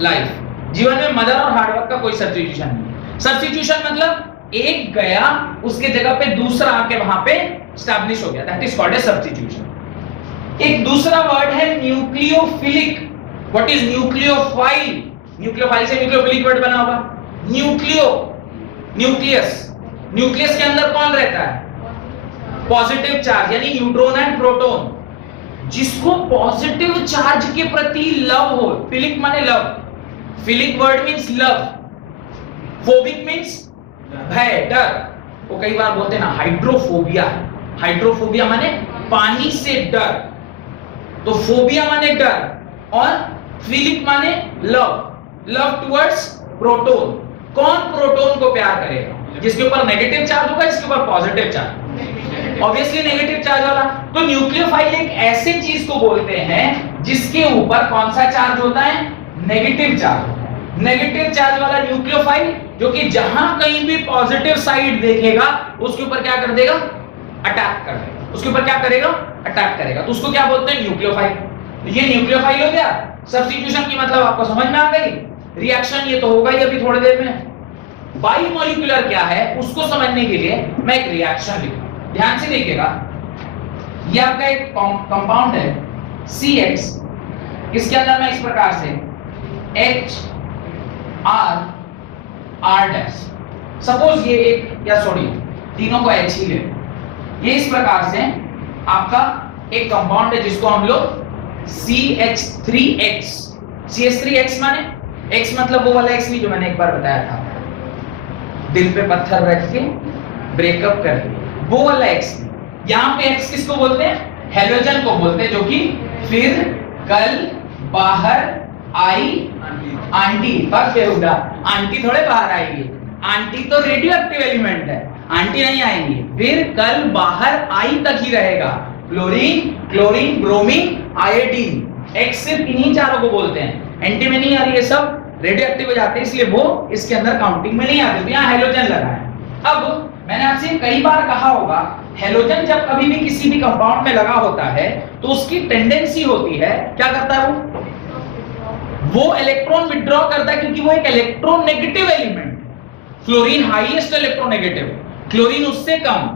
life. जीवन में मदर और हार्ड वर्क का कोई सब्स्टिट्यूशन नहीं। सब्स्टिट्यूशन मतलब एक गया, उसके जगह पे दूसरा आके वहां पे एस्टैब्लिश हो गया। That is called a substitution. एक दूसरा वर्ड है nucleophilic. What is nucleophile? Nucleophile से न्यूक्लियोफिलिक वर्ड बना होगा। न्यूक्लियस के अंदर कौन रहता है? पॉजिटिव चार्ज, यानी न्यूट्रॉन एंड प्रोटॉन। जिसको पॉजिटिव चार्ज के प्रति लव हो, फिलिक माने love, philic word means love, phobic means भय, डर। वो कई बार बोलते हैं ना हाइड्रोफोबिया। हाइड्रोफोबिया माने पानी से डर, तो फोबिया माने डर और फिलिक माने लव, लव टुवर्ड्स प्रोटॉन। कौन प्रोटॉन को प्यार करेगा? जिसके ऊपर नेगेटिव चार्ज होगा, जिसके ऊपर positive charge. Obviously negative charge वाला। तो न्यूक्लियोफाइल एक ऐसे चीज को बोलते हैं जिसके ऊपर कौन सा चार्ज होता है? Negative charge. नेगेटिव चार्ज वाला न्यूक्लियोफाइल जो कि जहां कहीं भी पॉजिटिव साइड देखेगा उसके ऊपर क्या कर देगा? अटैक कर देगा। उसके ऊपर क्या करेगा? अटैक करेगा। तो उसको क्या बोलते हैं? न्यूक्लियोफाइल। ये न्यूक्लियोफाइल हो गया। सब्स्टिट्यूशन की मतलब आपको समझ में आ गई। रिएक्शन ये तो होगा ही अभी थोड़ी देर में। बाइमॉलिक्यूलर क्या है उसको समझने के लिए मैं एक रिएक्शन लिखूंगा, ध्यान से देखिएगा। ये आपका एक कंपाउंड है CX, इसके अंदर मैं इस प्रकार से HRR' सपोज ये एक या सोडियम, तीनों को H ही ले, ये इस प्रकार से आपका एक कंपाउंड है जिसको हम लोग CH3X, CH3X माने X मतलब वो वाला X नहीं जो मैंने एक बार बताया था, दिल पे पत्थर रख के ब्रेकअप कर दिया, वो वाला X। यहाँ पे X किसको बोलते हैं? हेलोजन को बोलते हैं, जो कि फिर कल बाहर आई आंटी, बस बेहुदा, आंटी थोड़े बाहर आएगी, आंटी तो रेडियो एक्टिव एलिमेंट है, आंटी नहीं आएंगी, फिर कल बाहर आई तक ही रहेगा, chlorine, chlorine, bromine, iodine, X सिर्फ इन्हीं चारों को बोलते हैं, एंटी में नहीं आ रही, ये सब रेडियो एक्टिव हो जाते हैं, इसलिए वो इसके अंदर काउंटिंग में नहीं आते, तो यहाँ हेलोजन लगा है। अब मैंने आपसे कई बार कहा होगा, हेलोजन जब कभी भी किसी भी कंपाउंड में लगा होता है तो उसकी टेंडेंसी होती है, क्या करता है वो इलेक्ट्रॉन विथड्रॉ करता है, क्योंकि वो एक electron negative element, chlorine highest electronegative, chlorine उससे कम,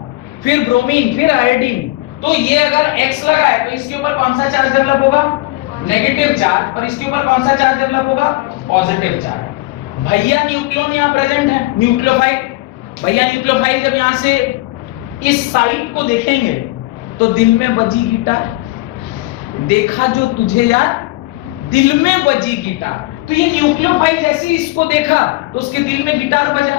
फिर ब्रोमीन, फिर आयोडीन, तो ये अगर X लगा है तो इसके ऊपर कौन सा चार्ज डेवलप होगा? नेगेटिव चार्ज, और इसके ऊपर कौन सा चार्ज डेवलप होगा? Positive charge. भैया न्यूक्लियन यहाँ प्रेजेंट है, न्यूक्लियोफाइल, भैया न्यूक्लियोफाइल जब यहाँ से इस साइड को देखेंगे तो दिल में बजी गिटार, देखा जो तुझे यार दिल में बजी गिटार, तो ये न्यूक्लियोफाइल जैसे इसको देखा तो उसके दिल में गिटार बजा,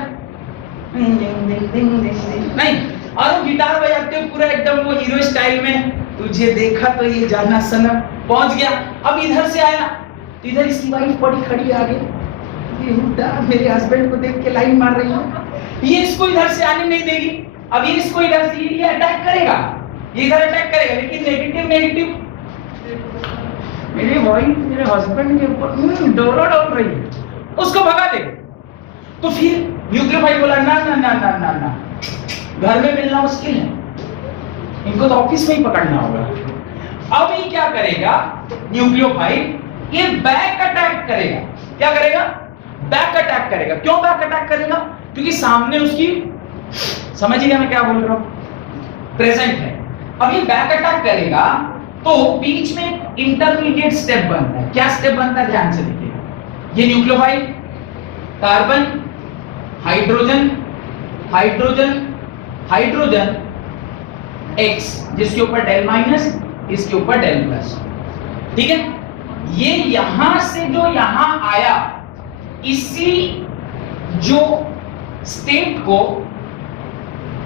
नहीं, और वो गिटार बजाते हुए पूरा एकदम वो हीरो स्टाइल में, तुझे देखा तो ये जाना सनम, पहुंच गया। अब इधर से आया, इधर इसकी वाइफ बड़ी खड़ी आ गई, मेरे हस्बैंड को देख के लाइन मार रही है, ये इसको इधर से आने नहीं देगी, अब ये इसको इधर से ये अटैक करेगा, ये इधर अटैक करेगा, लेकिन नेगेटिव नेगेटिव, मेरी वाइफ मेरे हस्बैंड के ऊपर डोरा डाल रही है, उसको भगा दे। तो फिर न्यूक्लियोफाइल बोला ना ना ना ना ना ना, घर में मिलना मुश्किल है, इनको तो ऑफिस में ही पकड़ना होगा। अब ये क्या करेगा न्यूक्लियोफाइल? ये बैक अटैक करेगा। क्या करेगा? बैक अटैक करेगा। क्यों बैक अटैक करेगा? क्योंकि सामने उसकी, समझिएगा मैं क्या बोल रहा हूं, प्रेजेंट है। अब ये बैक अटैक करेगा तो बीच में इंटरमीडिएट स्टेप बनता है। क्या स्टेप बनता है? ध्यान से देखिएगा। ये nucleophile, carbon, hydrogen, hydrogen, hydrogen, X, जिसके ऊपर डेल माइनस, इसके ऊपर डेल प्लस, ठीक है। ये यहां से जो यहां आया, इसी जो स्टेट को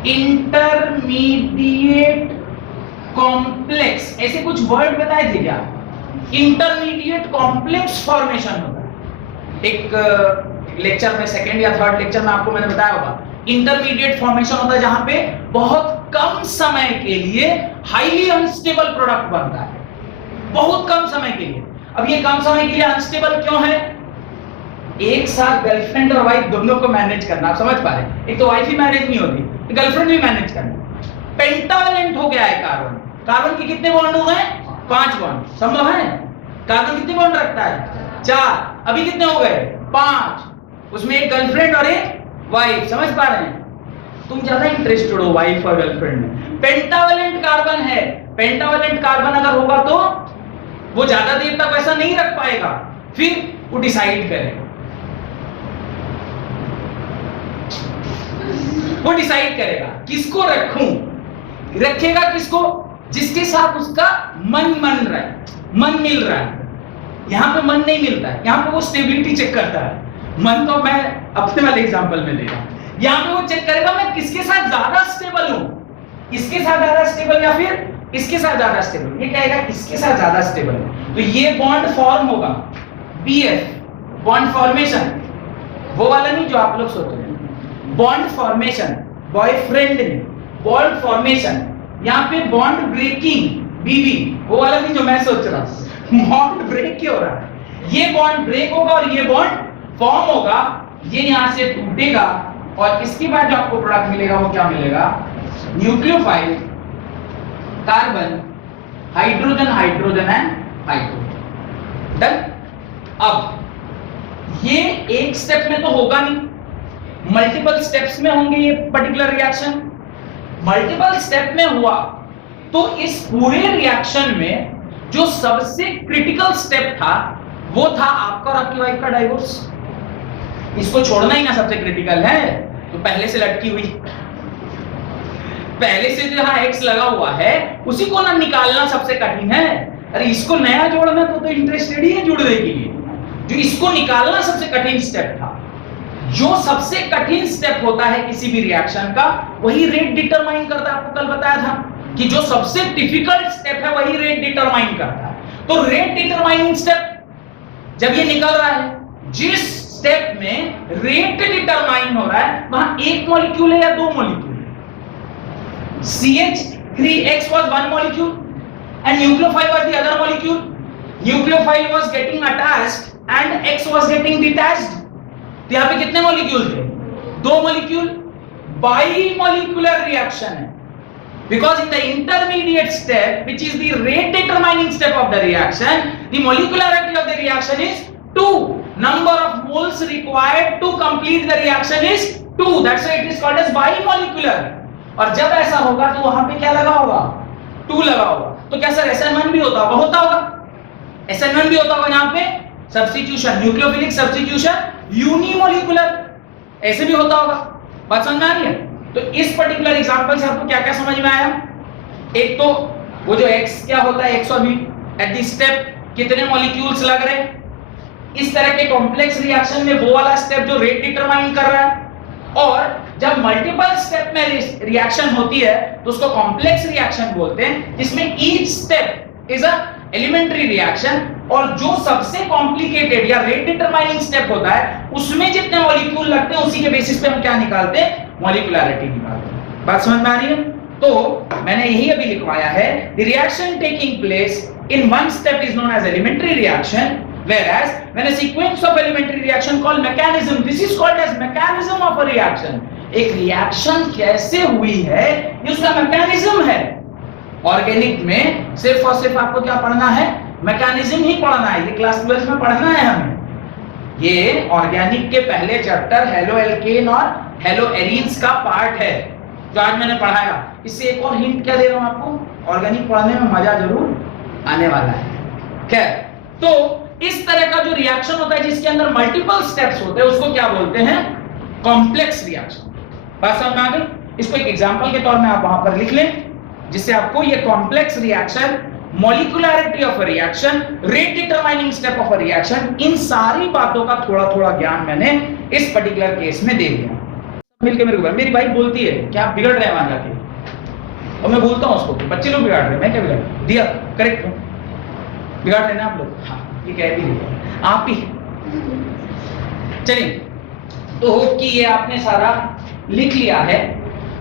इंटरमीडिएट कॉम्प्लेक्स, ऐसे कुछ वर्ड बताए थे क्या? इंटरमीडिएट कॉम्प्लेक्स फॉर्मेशन होता है। एक लेक्चर में, सेकंड या थर्ड लेक्चर में आपको मैंने बताया होगा, इंटरमीडिएट फॉर्मेशन होता है जहां पे बहुत कम समय के लिए हाईली अनस्टेबल प्रोडक्ट बनता है, बहुत कम समय के लिए। अब ये कम समय के लिए अनस्टेबल क्यों है? एक साथ गर्लफ्रेंड और वाइफ दोनों को मैनेज करना, आप समझ पा रहे हैं? एक तो वाइफ ही मैनेज नहीं होती, गर्लफ्रेंड भी मैनेज करना। पेंटावेलेंट हो गया है कार्बन। कार्बन के कितने बॉन्ड हो गए? 5 बॉन्ड। संभव है? कार्बन कितने बॉन्ड रखता है? 4। अभी कितने हो गए? 5। उसमें एक गर्लफ्रेंड और एक वाइफ। समझ पा रहे हैं? तुम ज्यादा इंटरेस्टेड हो वाइफ और गर्लफ्रेंड में। पेंटावेलेंट कार्बन है। पेंटावेलेंट कार्बन अगर होगा तो वो ज्यादा देर तक वैसा नहीं रख पाएगा, फिर वो डिसाइड करेगा, वो डिसाइड करेगा किसको रखूं। रखेगा किसको? जिसके साथ उसका मन रहा है, मन मिल रहा है। यहां पे मन नहीं मिलता है, यहां पे वो स्टेबिलिटी चेक करता है। मन तो मैं अपने वाले एग्जांपल में दे रहा हूं। यहां पे वो चेक करेगा मैं किसके साथ ज्यादा स्टेबल हूं, इसके साथ ज्यादा स्टेबल या फिर इसके साथ ज्यादा स्टेबल। ये कहेगा इसके साथ ज्यादा स्टेबल है, तो ये बॉन्ड फॉर्म होगा, BF, बॉन्ड फॉर्मेशन। वो वाला नहीं जो आप लोग सोचते हैं, बॉन्ड फॉर्मेशन, बॉयफ्रेंड नहीं, बॉन्ड फॉर्मेशन। यहाँ पे बॉन्ड ब्रेकिंग, BB, वो वाला नहीं जो मैं सोच रहा हूं। बॉन्ड ब्रेक क्यों हो रहा है? ये बॉन्ड ब्रेक होगा और ये बॉन्ड फॉर्म होगा, ये यहां से टूटेगा और इसके बाद जो आपको प्रोडक्ट मिलेगा वो क्या मिलेगा? Nucleophile, carbon, hydrogen, hydrogen and hydrogen. Done. अब ये एक स्टेप में तो होगा नहीं, मल्टीपल स्टेप्स में होंगे ये पर्टिकुलर रिएक्शन। मल्टीपल स्टेप में हुआ तो इस पूरे रिएक्शन में जो सबसे क्रिटिकल स्टेप था वो था आपका और आपकी वाइफ का डाइवोर्स। इसको छोड़ना ही ना सबसे क्रिटिकल है। तो पहले से लटकी हुई, पहले से जो यहाँ x लगा हुआ है उसी को ना निकालना सबसे कठिन है। अरे इसको नया जोड़ना तो इंटरेस्टेड ही है जुड़ने के लिए, जो इसको निकालना सबसे कठिन स्टेप था। जो सबसे कठिन स्टेप होता है किसी भी रिएक्शन का वही रेट डिटरमाइन करता है। आपको कल बताया था कि जो सबसे डिफिकल्ट स्टेप है वही रेट डिटरमाइन करता है। तो रेट डिटरमाइनिंग स्टेप जब ये निकल रहा है, जिस स्टेप में रेट डिटरमाइन हो रहा है वहां एक मॉलिक्यूल है या दो molecule? CH3X was one molecule and nucleophile was the other molecule. Nucleophile was getting attached and X was getting detached. तो यहाँ पे कितने मॉलिक्यूल थे? दो मॉलिक्यूल। बाइमॉलिक्यूलर रिएक्शन है, because in the intermediate step, which is the rate determining step of the reaction, the molecularity of the reaction is 2. Number of moles required to complete the reaction is 2. That's why it is called as bimolecular. और जब ऐसा होगा तो वहां पे क्या लगा होगा? 2 लगा होगा। तो क्या सर SN1 भी होता होगा? SN1 भी होता होगा यहाँ पे सब्स्टिट्यूशन, न्यूक्लियोफिलिक सब्स्टिट्यूशन यूनिमोलिकुलर, ऐसे भी होता होगा। बात समझ में आ रही है? तो इस पर्टिकुलर एग्जांपल से आपको क्या क्या समझ में आया? एक तो वो जो X क्या होता है, X और V एट द स्टेप कितने मॉलिक्यूल्स लग रहे हैं, इस तरह के कॉम्प्लेक्स रिएक्शन में वो वाला स्टेप जो रेट डिटरमाइन कर रहा है। और जब मल्टीपल स्टेप में रिएक्शन होती है तो उसको कॉम्प्लेक्स रिएक्शन बोलते हैं, जिसमें each step is a elementary reaction. और जो सबसे कॉम्प्लिकेटेड या रेट डिटरमाइनिंग स्टेप होता है उसमें जितने मॉलिक्यूल लगते हैं उसी के बेसिस पे हम क्या निकालते हैं? मॉलिक्यूलरिटी निकालते हैं। बात समझ में आ रही है? तो मैंने यही अभी लिखवाया है, the reaction taking place in one step is known as elementary reaction, whereas when a sequence of elementary reaction called mechanism, this is called as mechanism of a reaction. एक रिएक्शन कैसे हुई है ये उसका मैकेनिज्म है। ऑर्गेनिक में सिर्फ और सिर्फ आपको क्या पढ़ना है? मैकेनिज्म ही पढ़ना है। ये क्लास 12 में पढ़ना है हमें। ये ऑर्गेनिक के पहले चैप्टर हेलो एल्केन और हेलो एरीन्स का पार्ट है जो आज मैंने पढ़ाया। इससे एक और हिंट क्या दे रहा हूं आपको, ऑर्गेनिक पढ़ने में मजा जरूर आने वाला है। खैर, तो इस तरह का जो रिएक्शन होता है जिसके अंदर मल्टीपल स्टेप्स होते हैं उसको क्या बोलते हैं? Complex reaction. बात समझ में आ गई? इसको एक एग्जांपल के तौर में आप वहां पर लिख लें जिससे आपको ये complex reaction, molecularity of a reaction, rate determining step of a reaction, इन सारी बातों का थोड़ा थोड़ा ज्ञान मैंने इस पर्टिकुलर केस में दे दिया। मिलके मेरे को, मेरी वाइफ बोलती है कि आप बिगड़ रहे हैं वहां जाके, और मैं बोलता हूं उसको बच्चे लोग बिगाड़ रहे हैं, मैं क्या बिगाड़ दिया? करेक्ट बिगाड़ रहे ना आप लोग? हाँ, ये कह भी रहे आप ही। चलिए, तो होप कि ये आपने सारा लिख लिया है।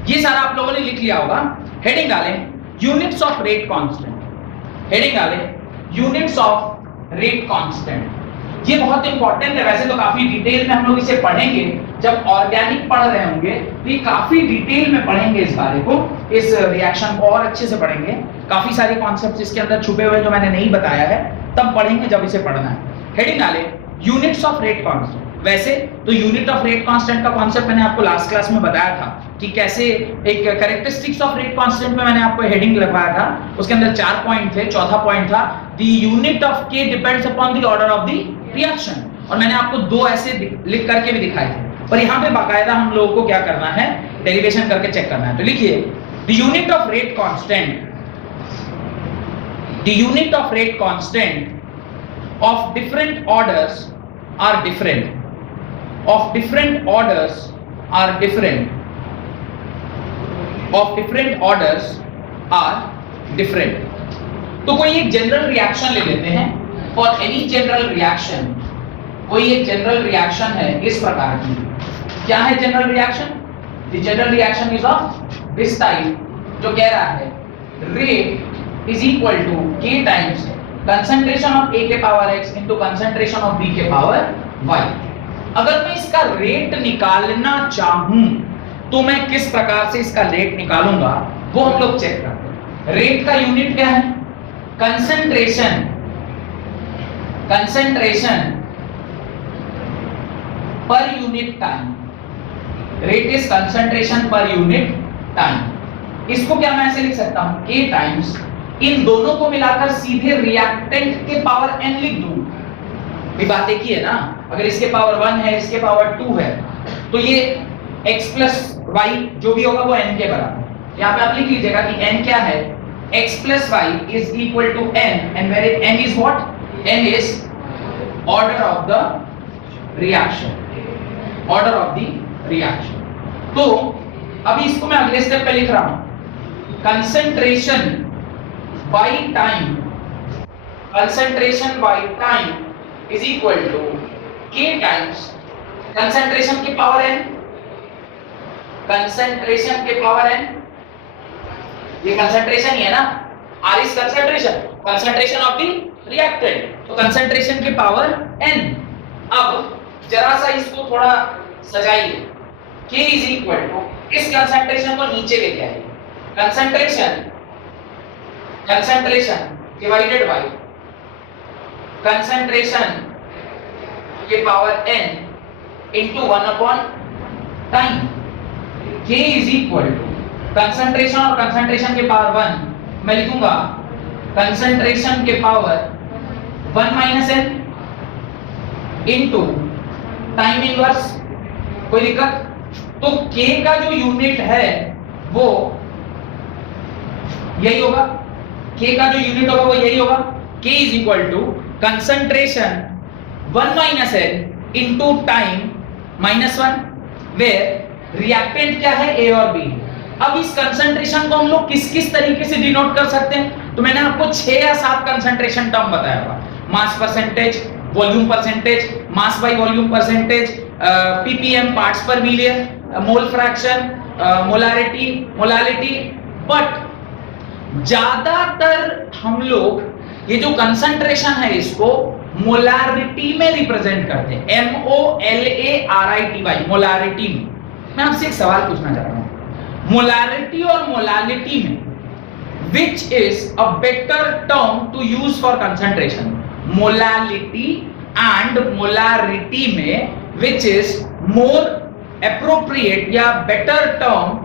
ये सारा आप लोगों ने लिख लिया होगा। हेडिंग डालें units of rate constant. Heading डालें यूनिट्स ऑफ रेट कांस्टेंट। ये बहुत इंपॉर्टेंट है। वैसे तो काफी डिटेल में हम लोग इसे पढ़ेंगे जब ऑर्गेनिक पढ़ रहे होंगे, तो ये काफी डिटेल में पढ़ेंगे इस बारे को, इस रिएक्शन को और अच्छे से पढ़ेंगे। काफी सारे कॉन्सेप्ट्स इसके अंदर छुपे हुए जो मैंने नहीं बताया है तब पढ़ेंगे जब इसे पढ़ना है। हेडिंग डालें यूनिट्स ऑफ रेट कांस्टेंट। वैसे तो यूनिट ऑफ रेट कांस्टेंट का कॉन्सेप्ट मैंने आपको लास्ट क्लास में बताया था कि कैसे एक कैरेक्टरिस्टिक्स ऑफ रेट कांस्टेंट में मैंने आपको हेडिंग लगवाया था। उसके अंदर 4 पॉइंट थे। चौथा पॉइंट था द यूनिट ऑफ के depends upon the order of the reaction, और मैंने आपको 2 ऐसे लिख करके भी दिखाए थे। पर यहाँ पे बाकायदा हम लोगों को क्या करना है? डेरिवेशन करके चेक करना है। तो लिखिए the unit of rate constant, the unit of rate constant of different orders are different, of different orders are different, of different orders are different। तो कोई एक जनरल रिएक्शन ले लेते हैं, और एनी जनरल रिएक्शन, कोई एक जनरल रिएक्शन है इस प्रकार की। क्या है general reaction? The general reaction is of this type, जो कह रहा है rate is equal to k times concentration of a के power x into concentration of b के पावर y। अगर मैं इसका रेट निकालना चाहूं तो मैं किस प्रकार से इसका रेट निकालूंगा वो हम लोग चेक करते हैं। रेट का यूनिट क्या है? Concentration, concentration per unit time. Rate is concentration per unit time. इसको क्या मैं ऐसे लिख सकता हूं? k टाइम्स, इन दोनों को मिलाकर सीधे रिएक्टेंट के पावर n लिख दूं। ये बात एक ही है ना? अगर इसके पावर 1 है, इसके पावर 2 है, तो ये x प्लस वाई जो भी होगा वो n के बराबर। यहाँ पे आप लिख लीजिएगा कि n क्या है, x plus y is equal to n and where n is what, n is order of the reaction, order of the reaction. तो अभी इसको मैं अगले स्टेप पे लिख रहा हूं, concentration by time, concentration by time is equal to k times concentration की पावर n, कंसंट्रेशन के पावर n, ये कंसंट्रेशन ही है ना, r is concentration, concentration of the reactant, तो कंसंट्रेशन के पावर n। अब जरा सा इसको थोड़ा सजाइए, k इज इक्वल टू, इस कंसंट्रेशन को नीचे लेके आइए, concentration, concentration divided by concentration के power n into 1 upon time. k is equal to concentration और कंसंट्रेशन के पावर 1 मैं लिखूंगा कंसंट्रेशन के power 1 minus n into time inverse. कोई दिक्कत? तो k का जो यूनिट है वो यही होगा, k का जो यूनिट होगा वो यही होगा, k is equal to concentration 1 minus n into time minus 1, where reactant क्या है, a और b। अब इस कंसंट्रेशन को हम लोग किस किस तरीके से डिनोट कर सकते हैं, तो मैंने आपको 6 या 7 कंसंट्रेशन टर्म बताया हुआ, mass percentage, volume percentage, mass by volume percentage, ppm parts per million, mole fraction, molarity, molality. But ज्यादातर हम लोग ये जो कंसंट्रेशन है इसको मोलारिटी में रिप्रेजेंट करते हैं, MOLARITY, मोलारिटी में। मैं आपसे एक सवाल पूछना चाह रहा हूं, मोलारिटी और मोलालिटी में which is a better term to use for concentration, molality and molarity में which is more appropriate या better term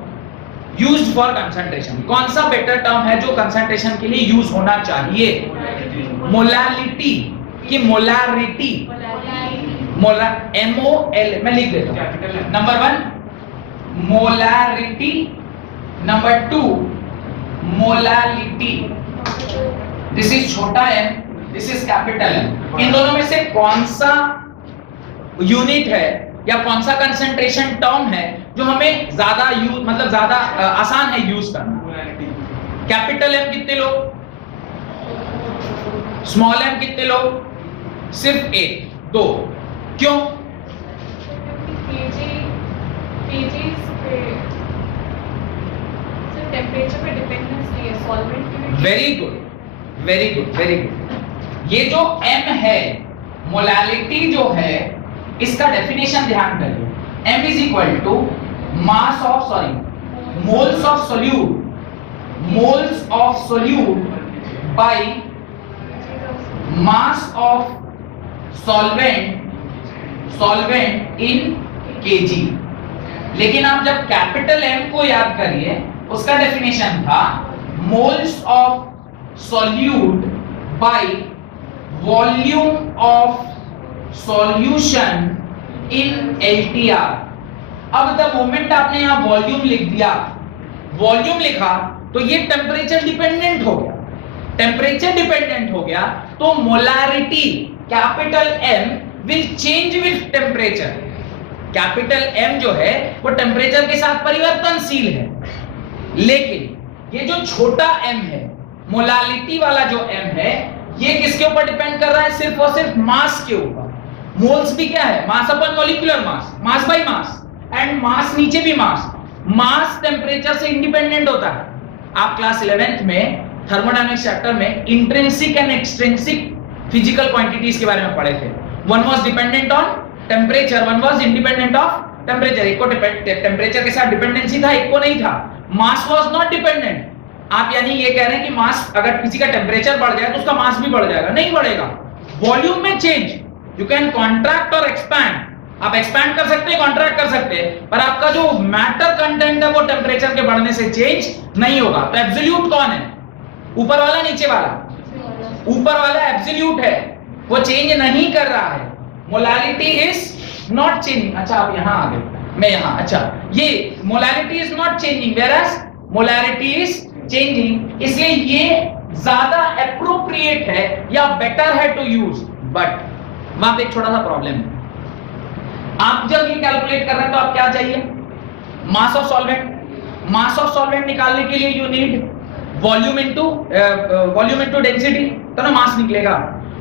used for concentration? कौन सा better term है जो concentration के लिए use होना चाहिए, molality कि molarity? मोला MOL मैं लिख देता हूं, number 1 molarity, number 2 molality. This is छोटा m, this is capital M। इन दोनों में से कौन सा यूनिट है या कौन सा कंसंट्रेशन टर्म है जो हमें ज्यादा यूज, मतलब ज्यादा आसान है यूज करना? कैपिटल M कितने लोग, स्मॉल m कितने लोग? सिर्फ 1 2। क्यों? टेम्परेचर पे डिपेंडेंस नहीं है, सॉल्वेंट की भी। Very good, very good, very good. ये जो m है, मोलालिटी जो है, इसका डेफिनेशन ध्यान करिए, m is equal to mass of, sorry, moles of solute, moles of solute by mass of solvent, solvent in kg। लेकिन आप जब कैपिटल M को याद करिए, उसका डेफिनेशन था moles of solute by volume of solution in LTR। अब द मोमेंट आपने यहां वॉल्यूम लिख दिया, वॉल्यूम लिखा, तो ये टेम्परेचर डिपेंडेंट हो गया, टेम्परेचर डिपेंडेंट हो गया, तो molarity capital M will change with temperature. Capital M जो है वो टेम्परेचर के साथ परिवर्तनशील है, लेकिन ये जो छोटा m है, मोलालिटी वाला जो m है, ये किसके ऊपर डिपेंड कर रहा है? सिर्फ और सिर्फ मास के ऊपर। मोल्स भी क्या है? Mass upon molecular mass, mass by mass, and mass नीचे भी मास। मास टेम्परेचर से इंडिपेंडेंट होता है। आप क्लास 11th में थर्मोडायनामिक्स चैप्टर में intrinsic and extrinsic physical quantities के बारे में पढ़े थे। One was dependent on temperature, one was independent of temperature. एक को टेम्परेचर के साथ डिपेंडेंसी था, एक को नहीं था। Mass was not dependent. आप यानी ये कह रहे हैं कि मास, अगर किसी का टेम्परेचर बढ़ जाए तो उसका मास भी बढ़ जाएगा? नहीं बढ़ेगा। वॉल्यूम में चेंज, यू कैन कॉन्ट्रैक्ट और एक्सपैंड, आप एक्सपैंड कर सकते हैं, कॉन्ट्रैक्ट कर सकते हैं, पर आपका जो मैटर कंटेंट है वो टेम्परेचर के बढ़ने से चेंज नहीं होगा। तो एब्सोल्यूट कौन है? ऊपर वाला, नीचे वाला? ऊपर वाला एब्सोल्यूट है, वो चेंज नहीं कर रहा है। Molality is not changing. अच्छा आप यहां आ गए, मैं यहां, अच्छा ये molarity is not changing, whereas molarity is changing, इसलिए ये ज्यादा एप्रोप्रिएट है या बेटर है टू यूज। बट वहां पे एक छोटा सा प्रॉब्लम है, आप जब ये कैलकुलेट कर रहे हैं तो आप क्या चाहिए, मास of solvent. Mass of solvent निकालने के लिए you need volume into density, तो ना मास निकलेगा।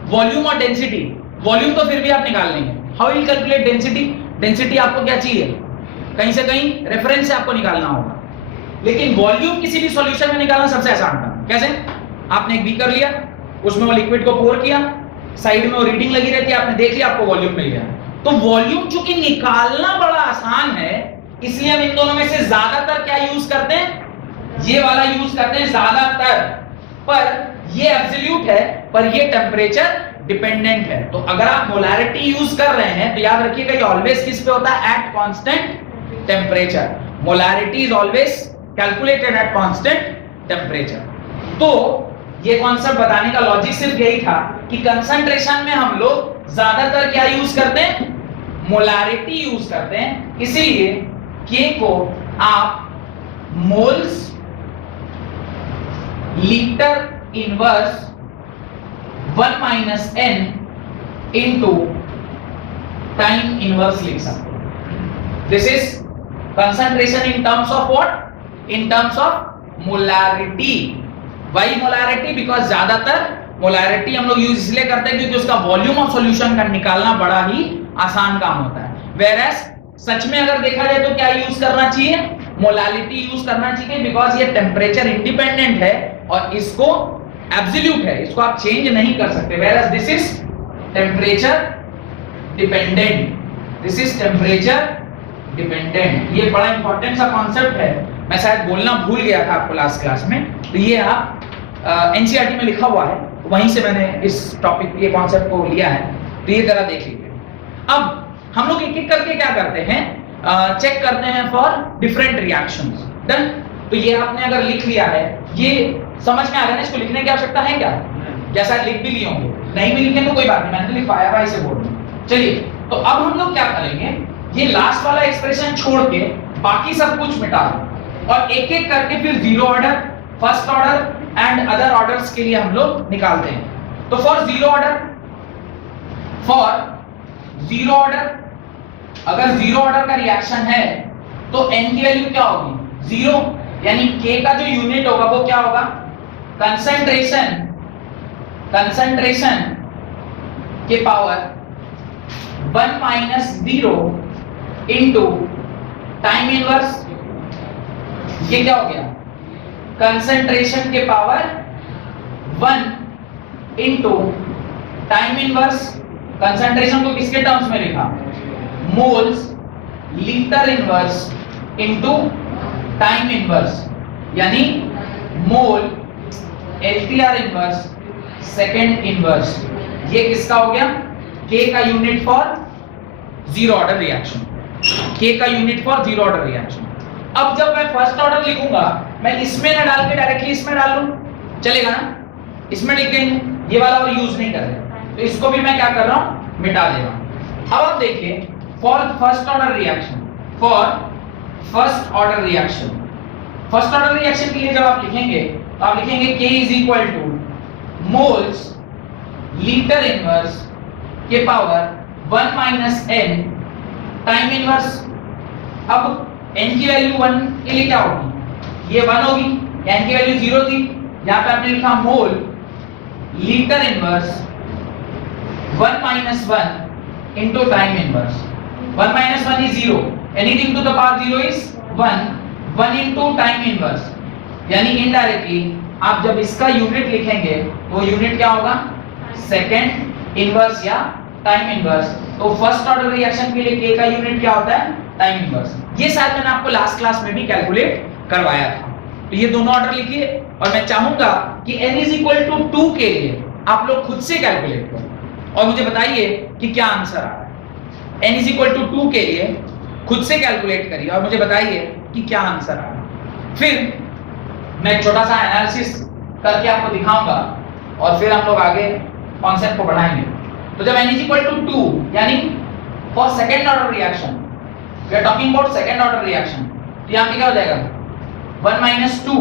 वॉल्यूम और डेंसिटी, वॉल्यूम तो फिर भी आप निकाल लेंगे, how will calculate density? Density आपको क्या चाहिए, कहीं से कहीं रेफरेंस से आपको निकालना होगा, लेकिन वॉल्यूम किसी भी सॉल्यूशन में निकालना सबसे आसान था। कैसे? आपने एक बीकर लिया, उसमें वो लिक्विड को पोर किया, साइड में वो रीडिंग लगी रहती है, आपने देख लिया, आपको वॉल्यूम मिल गया। तो वॉल्यूम चूंकि निकालना बड़ा आसान है, इसलिए हम इन दोनों में से ज्यादातर क्या यूज करते हैं, ये वाला यूज करते हैं ज्यादातर, पर ये एब्सोल्यूट है, पर ये टेम्परेचर डिपेंडेंट है। तो अगर आप मोलैरिटी यूज कर रहे हैं तो याद रखिएगा ये ऑलवेज किस पे होता है, at constant temperature. Molarity is always calculated at constant temperature. तो ये कॉन्सेप्ट बताने का लॉजिक सिर्फ यही था कि कंसंट्रेशन में हम लोग ज्यादातर क्या यूज करते हैं, मोलैरिटी यूज करते हैं, इसीलिए K को आप moles litre inverse 1 minus n into time inverse लिख सकते हैं। This is concentration in terms of what, in terms of molarity. Why molarity? Because ज्यादातर मोलैरिटी हम लोग यूज इसलिए करते हैं क्योंकि उसका वॉल्यूम ऑफ सॉल्यूशन का निकालना बड़ा ही आसान काम होता है। वेयरएज सच में अगर देखा जाए तो क्या यूज करना चाहिए, मोलैरिटी यूज करना चाहिए, बिकॉज ये टेम्परेचर इंडिपेंडेंट है और इसको एब्सोल्यूट है, इसको आप चेंज नहीं कर सकते। Whereas this is temperature dependent, this is temperature dependent. ये बड़ा इंपॉर्टेंट सा कॉन्सेप्ट है, मैं शायद बोलना भूल गया था आपको लास्ट क्लास में। तो ये आप एनसीईआरटी में लिखा हुआ है, वहीं से मैंने इस टॉपिक ये कॉन्सेप्ट को लिया है, तो ये जरा देख लीजिए। अब हम लोग एक एक करके क्या करते हैं, चेक करते हैं फॉर डिफरेंट रिएक्शंस। डन? तो ये आपने अगर लिख लिया है, ये समझ में आ रहा है ना, इसको लिखने की आवश्यकता है क्या? जैसा लिख भी लिए होंगे, नहीं भी लिखे तो कोई बात नहीं, मैंने लिखवाया भाई से बोल रहा। चलिए, तो अब हम लोग क्या करेंगे, ये लास्ट वाला एक्सप्रेशन छोड़ के बाकी सब कुछ मिटा दो और एक एक करके फिर zero order, first order and other orders के लिए हम लोग निकालते हैं। तो फॉर जीरो ऑर्डर, अगर जीरो ऑर्डर का रिएक्शन है तो n की वैल्यू क्या होगी, जीरो, यानी k का जो यूनिट होगा वो क्या होगा, कंसंट्रेशन के power 1 minus 0 into time inverse. ये क्या हो गया, कंसंट्रेशन के power 1 into time inverse. Concentration को किसके टर्म्स में लिखा, moles litre inverse into time inverse, यानी मोल एलटीआर इनवर्स सेकेंड इनवर्स। ये किसका हो गया, K का unit for zero order reaction, K का unit for zero order reaction. अब जब मैं फर्स्ट ऑर्डर लिखूंगा, मैं इसमें ना डाल के डायरेक्टली इसमें डाल लूं, चलेगा ना? इसमें लिख देंगे, ये वाला और यूज नहीं कर रहे, तो इसको भी मैं क्या कर रहा हूं, मिटा दे रहा हूं। अब आप देखिए, for first order reaction, first order reaction के लिए जब आप लिखेंगे तो आप लिखेंगे K is equal to moles litre inverse के power 1 minus n time inverse. अब n की वैल्यू 1 के लिए क्या होगी, ये 1 होगी, n की वैल्यू 0 थी, यहां पे आपने लिखा mole litre inverse 1 minus 1 into time inverse. 1 minus 1 is 0, anything to the power 0 is 1 into time inverse, यानी इनडायरेक्टली आप जब इसका यूनिट लिखेंगे तो यूनिट क्या होगा, सेकेंड इनवर्स या टाइम इनवर्स। तो फर्स्ट ऑर्डर रिएक्शन के लिए K का यूनिट क्या होता है, टाइम इनवर्स। ये शायद मैंने आपको लास्ट क्लास में भी कैलकुलेट करवाया था। तो ये दोनों ऑर्डर लिखिए और मैं चाहूंगा कि n इज इक्वल टू 2 के लिए आप लोग खुद से कैलकुलेट करो और मुझे बताइए कि क्या आंसर आ रहा है। n इज इक्वल टू 2 के लिए खुद से कैलकुलेट करिए और मुझे बताइए कि क्या आंसर आ रहा है। फिर मैं छोटा सा एनालिसिस करके आपको दिखाऊंगा और फिर हम लोग आगे कॉन्सेप्ट को बढ़ाएंगे। तो जब n इज इक्वल टू 2, यानी for second order reaction we are talking about second order reaction. तो यहाँ पे क्या हो जाएगा 1 माइनस 2,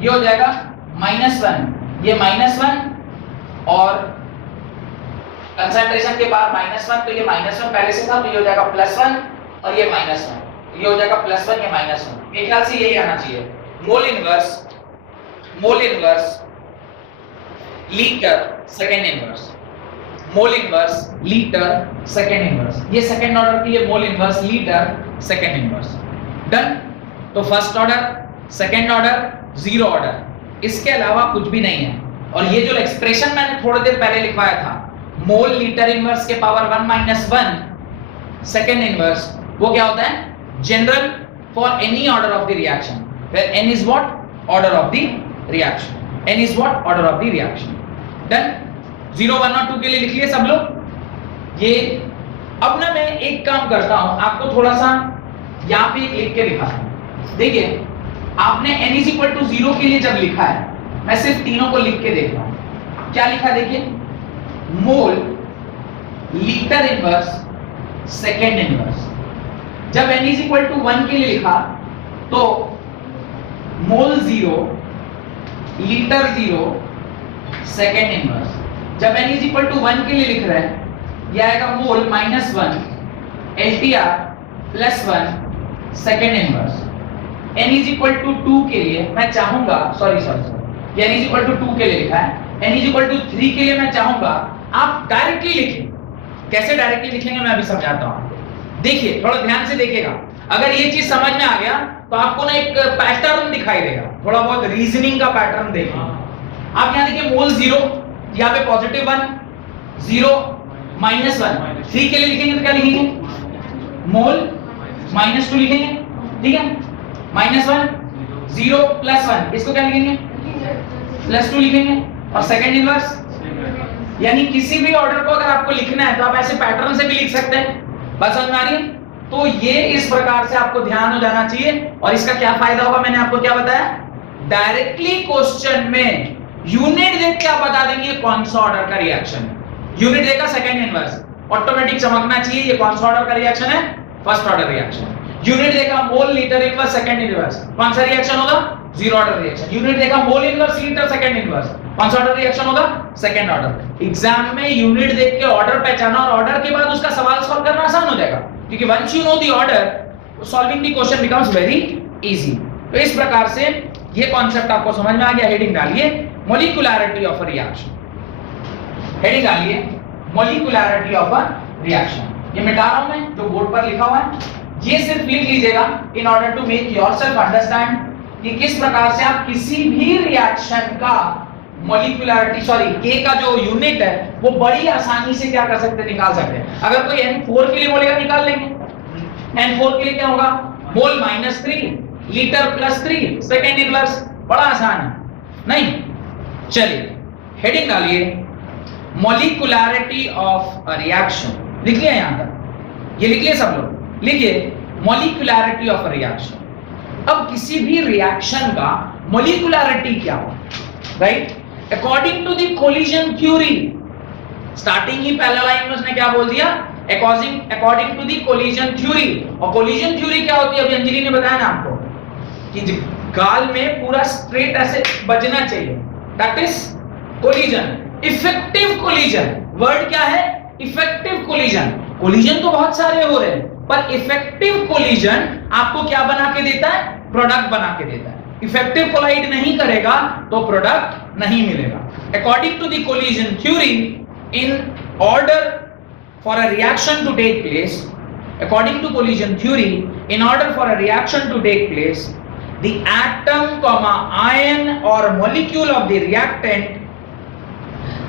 ये हो जाएगा -1, ये -1 और कंसंट्रेशन के बाद -1, तो ये -1 पहले से था, तो ये हो जाएगा +1 और ये -1, ये हो जाएगा +1, ये -1। मेरे ख्याल से यही आना चाहिए। Mole inverse litre second inverse, mole inverse litre second inverse, ये सेकंड ऑर्डर की है, mole inverse litre second inverse. Done. तो first order, second order, zero order, इसके अलावा कुछ भी नहीं है। और ये जो एक्सप्रेशन मैंने थोड़ी देर पहले लिखवाया था, मोल लीटर इनवर्स के पावर 1 माइनस 1 सेकंड इनवर्स, वो क्या होता है? General for any order of the reaction, where n is what? Order of the reaction. n is what? Order of the reaction. Done? 0, 1 और 2 के लिए लिख लिए सब लोग। ये अब ना मैं एक काम करता हूं, आपको थोड़ा सा यहाँ पे लिख के दिखाता हूं। देखिए, आपने n is equal to 0 के लिए जब लिखा है, मैं सिर्फ तीनों को लिख के देखता हूं। क्या लिखा है देखिए, मोल लीटर इनवर्स सेकेंड इनवर्स। जब n is equal to 1 के लिए लिखा तो मोल 0 लीटर 0 सेकेंड इनवर्स। जब n is equal to 1 के लिए लिख रहे हैं, यह आएगा मोल -1 LTR +1 second inverse. n is equal to 2 के लिए मैं चाहूंगा, सॉरी ये n is equal to 2 के लिए लिखा है, n is equal to 3 के लिए मैं चाहूंगा आप डायरेक्टली लिखें। कैसे डायरेक्टली लिखेंगे मैं अभी समझाता हूं आपको। देखिए, थोड़ा ध्यान से देखिएगा, अगर ये चीज समझ में आ गया तो आपको ना एक पैटर्न दिखाई देगा, थोड़ा बहुत रीजनिंग का पैटर्न देखिए। आप यहाँ देखिए, मोल 0, यहाँ पे +1 0 -1, 3 के लिए लिखेंगे तो क्या लिखेंगे? मोल -2 लिखेंगे, ठीक है? -1 0 +1, इसको क्या लिखेंगे? +2 लिखेंगे। और सेकंड इनवर्स, यानी किसी भी ऑर्डर को अगर आपको लिखना है तो आप ऐसे पैटर्न से भी लिख सकते हैं। बात समझ में आ रही है? तो ये इस प्रकार से आपको ध्यान हो जाना चाहिए। और इसका क्या फायदा होगा, मैंने आपको क्या बताया, डायरेक्टली क्वेश्चन में यूनिट देख के आप बता देंगे कौन सा ऑर्डर का रिएक्शन है। यूनिट देखा सेकंड इनवर्स, ऑटोमेटिक चमकना चाहिए ये कौन सा ऑर्डर का रिएक्शन है, फर्स्ट ऑर्डर रिएक्शन। यूनिट देखा मोल लीटर इनवर्स सेकंड इनवर्स, कौन सा रिएक्शन होगा? Zero order reaction. यूनिट देखा मोल इनवर्स लीटर सेकंड इनवर्स, कौन सा ऑर्डर रिएक्शन होगा? Second order. एग्जाम में यूनिट देख के ऑर्डर पहचाना और ऑर्डर के बाद उसका सवाल सॉल्व करना आसान हो जाएगा, क्योंकि once you know the order solving the question becomes very easy. तो इस प्रकार से ये कॉन्सेप्ट आपको समझ में आ गया। हेडिंग डालिए molecularity of a reaction. Heading डालिए मोलिकुलरिटी ऑफ अ रिएक्शन। ये मिटा रहा हूं मैं, जो बोर्ड पर लिखा हुआ है ये सिर्फ लिख लीजिएगा in order to make yourself understand कि किस प्रकार से आप किसी भी रिएक्शन का मॉलिक्यूलरिटी के का जो यूनिट है वो बड़ी आसानी से क्या कर सकते हैं, निकाल सकते हैं। अगर कोई N4 के लिए बोलेगा निकाल लेंगे। N4 के लिए क्या होगा? मोल -3 लीटर +3 सेकंड इनवर्स। बड़ा आसान है नहीं? चलिए हेडिंग डालिए मॉलिक्यूलरिटी ऑफ अ रिएक्शन। लिख लिया यहां तक? ये लिख लिया सब लोग? लिखिए मॉलिक्यूलरिटी ऑफ अ रिएक्शन। अब किसी भी रिएक्शन का मॉलिक्यूलरिटी क्या हो, right? According to the collision theory, starting ही पहला लाइन में उसने क्या बोल दिया? According to the collision theory. और कोलिजन थ्योरी क्या होती है? अभी अंजलि ने बताया ना आपको कि गाल में पूरा स्ट्रेट ऐसे बजना चाहिए, that is collision. Effective collision, word क्या है? Effective collision. कोलिजन तो बहुत सारे हो रहे हैं, पर इफेक्टिव कोलिजन आपको क्या बना के देता है? प्रोडक्ट बना के देता है। इफेक्टिव कोलाइड नहीं करेगा तो प्रोडक्ट नहीं मिलेगा। According to the collision theory, in order for a reaction to take place, according to collision theory, in order for a reaction to take place, the atom comma ion और molecule of the reactant,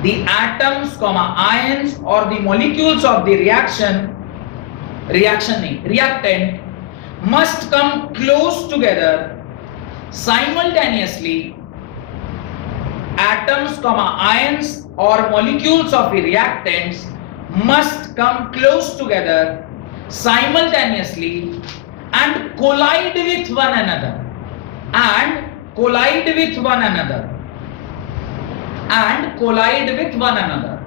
the atoms comma ions or the molecules of the reactant must come close together simultaneously. Atoms comma ions or molecules of the reactants must come close together simultaneously and collide with one another, and collide with one another, and collide with one another.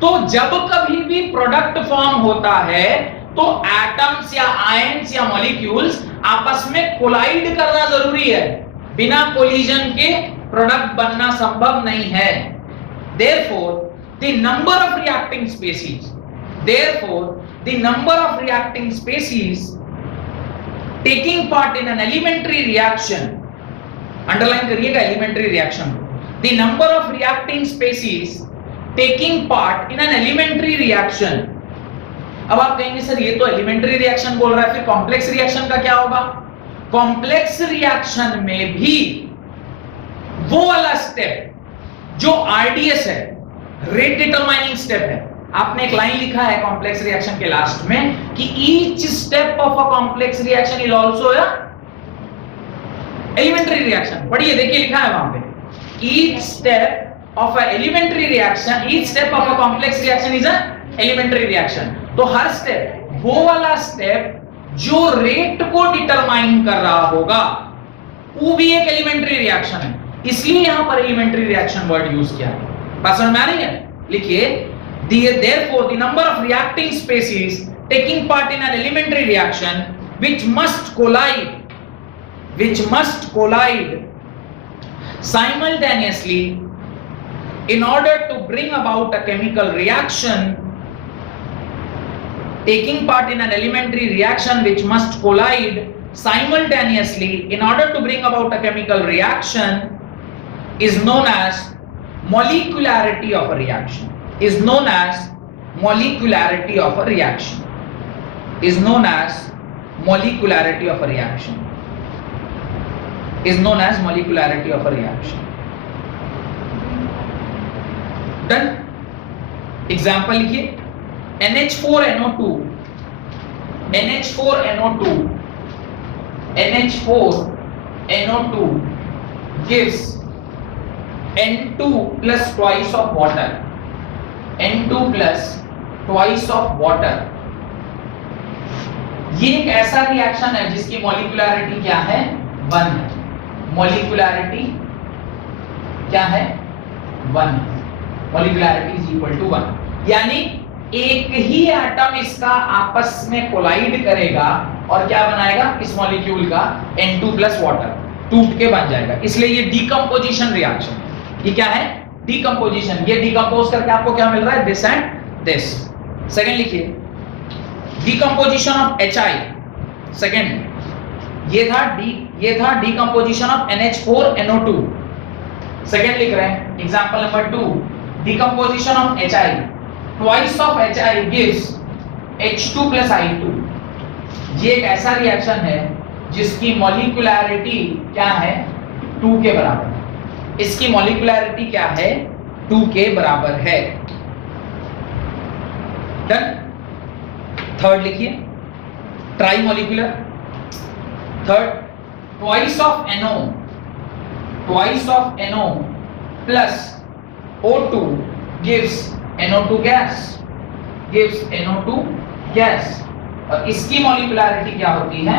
तो जब कभी भी प्रोडक्ट फॉर्म होता है तो एटम्स या आयंस या मॉलिक्यूल्स आपस में कोलाइड करना जरूरी है, बिना कोलिजन के प्रोडक्ट बनना संभव नहीं है। Therefore, the number of reacting species taking part in an elementary reaction, underline करिएगा elementary reaction, the number of reacting species taking part in an elementary reaction। अब आप कहेंगे सर ये तो elementary reaction बोल रहा है, फिर complex reaction का क्या होगा? complex reaction में भी वो वाला स्टेप जो RDS है, रेट डिटरमाइनिंग स्टेप है। आपने एक लाइन लिखा है कॉम्प्लेक्स रिएक्शन के लास्ट में कि each step of a complex reaction is also a elementary reaction. पढ़िए, देखिए लिखा है वहां पे, each step of a elementary reaction, each step of a complex reaction is a elementary reaction. तो हर स्टेप, वो वाला स्टेप जो रेट को डिटरमाइन कर रहा होगा, वो भी एक एलिमेंट्री रिएक्शन है, इसलिए यहां पर एलिमेंट्री रिएक्शन वर्ड यूज किया है। बात समझ में आ रही है? लिखिए, therefore the number of reacting species taking part in an elementary reaction which must collide simultaneously in order to bring about a chemical reaction, taking part in an elementary reaction which must collide simultaneously in order to bring about a chemical reaction is known as molecularity of a reaction, is known as molecularity of a reaction, is known as molecularity of a reaction, is known as molecularity of a reaction। Done? Example लिखिए, NH4NO2, NH4NO2, NH4NO2 gives N2 plus twice of water, N2 plus twice of water। ये एक ऐसा रिएक्शन है जिसकी मॉलिक्यूलैरिटी क्या है? 1 है। मॉलिक्यूलैरिटी क्या है? 1। मॉलिक्यूलैरिटी इज इक्वल टू 1, यानी एक ही एटम इसका आपस में कोलाइड करेगा और क्या बनाएगा? इस मॉलिक्यूल का N2 प्लस वाटर टूट के बन जाएगा, इसलिए ये डीकंपोजिशन रिएक्शन। ये क्या है? डीकंपोजिशन। ये डीकंपोज करके आपको क्या मिल रहा है? This and this. सेकंड लिखिए, डीकंपोजिशन ऑफ HI। सेकंड ये था डीकंपोजिशन ऑफ NH4NO2। सेकंड लिख रहे हैं example number 2, decomposition of HI, twice of HI gives H2 plus I2। ये एक ऐसा रिएक्शन है जिसकी मॉलिक्यूलैरिटी क्या है? 2 के बराबर। इसकी मॉलिक्यूलैरिटी क्या है? 2 के बराबर है। डन। थर्ड लिखिए, try molecular. Third, twice of NO plus O2 gives NO2 gas, और इसकी मॉलिक्यूलैरिटी क्या होती है?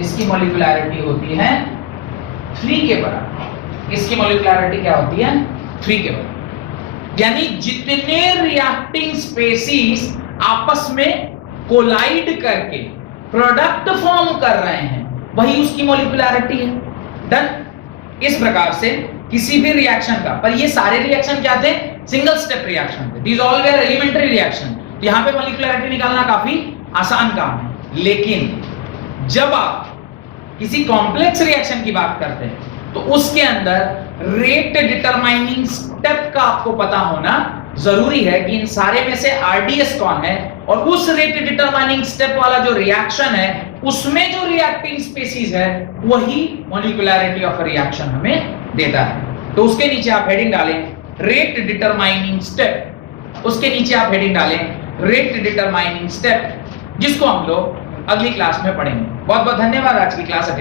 इसकी मॉलिक्यूलैरिटी होती है 3 के बराबर। इसकी मॉलिक्यूलैरिटी क्या होती है? 3 के बराबर। यानी जितने रिएक्टिंग स्पेसीज आपस में कोलाइड करके प्रोडक्ट फॉर्म कर रहे हैं, वही उसकी मॉलिक्यूलैरिटी है। डन। इस प्रकार से किसी भी रिएक्शन का, पर ये सारे रिएक्शन क्या थे? सिंगल स्टेप रिएक्शन थे। These all were elementary reaction. यहां पे मॉलिक्यूलैरिटी निकालना काफी आसान काम है, लेकिन जब आप किसी कॉम्प्लेक्स रिएक्शन की बात करते हैं तो उसके अंदर रेट डिटरमाइनिंग स्टेप का आपको पता होना जरूरी है कि इन सारे में से RDS कौन है, और उस रेट डिटरमाइनिंग स्टेप वाला जो रिएक्शन है उसमें जो रिएक्टिंग स्पीसीज है वही मॉलिक्यूलैरिटी ऑफ रिएक्शन हमें देता है। तो उसके नीचे आप हेडिंग डालें रेट डिटरमाइनिंग स्टेप, उसके नीचे आप हेडिंग डालें रेट डिटरमाइनिंग स्टेप, जिसको हम लोग अगली क्लास में पढ़ेंगे। बहुत बहुत धन्यवाद आज की क्लास अटेंड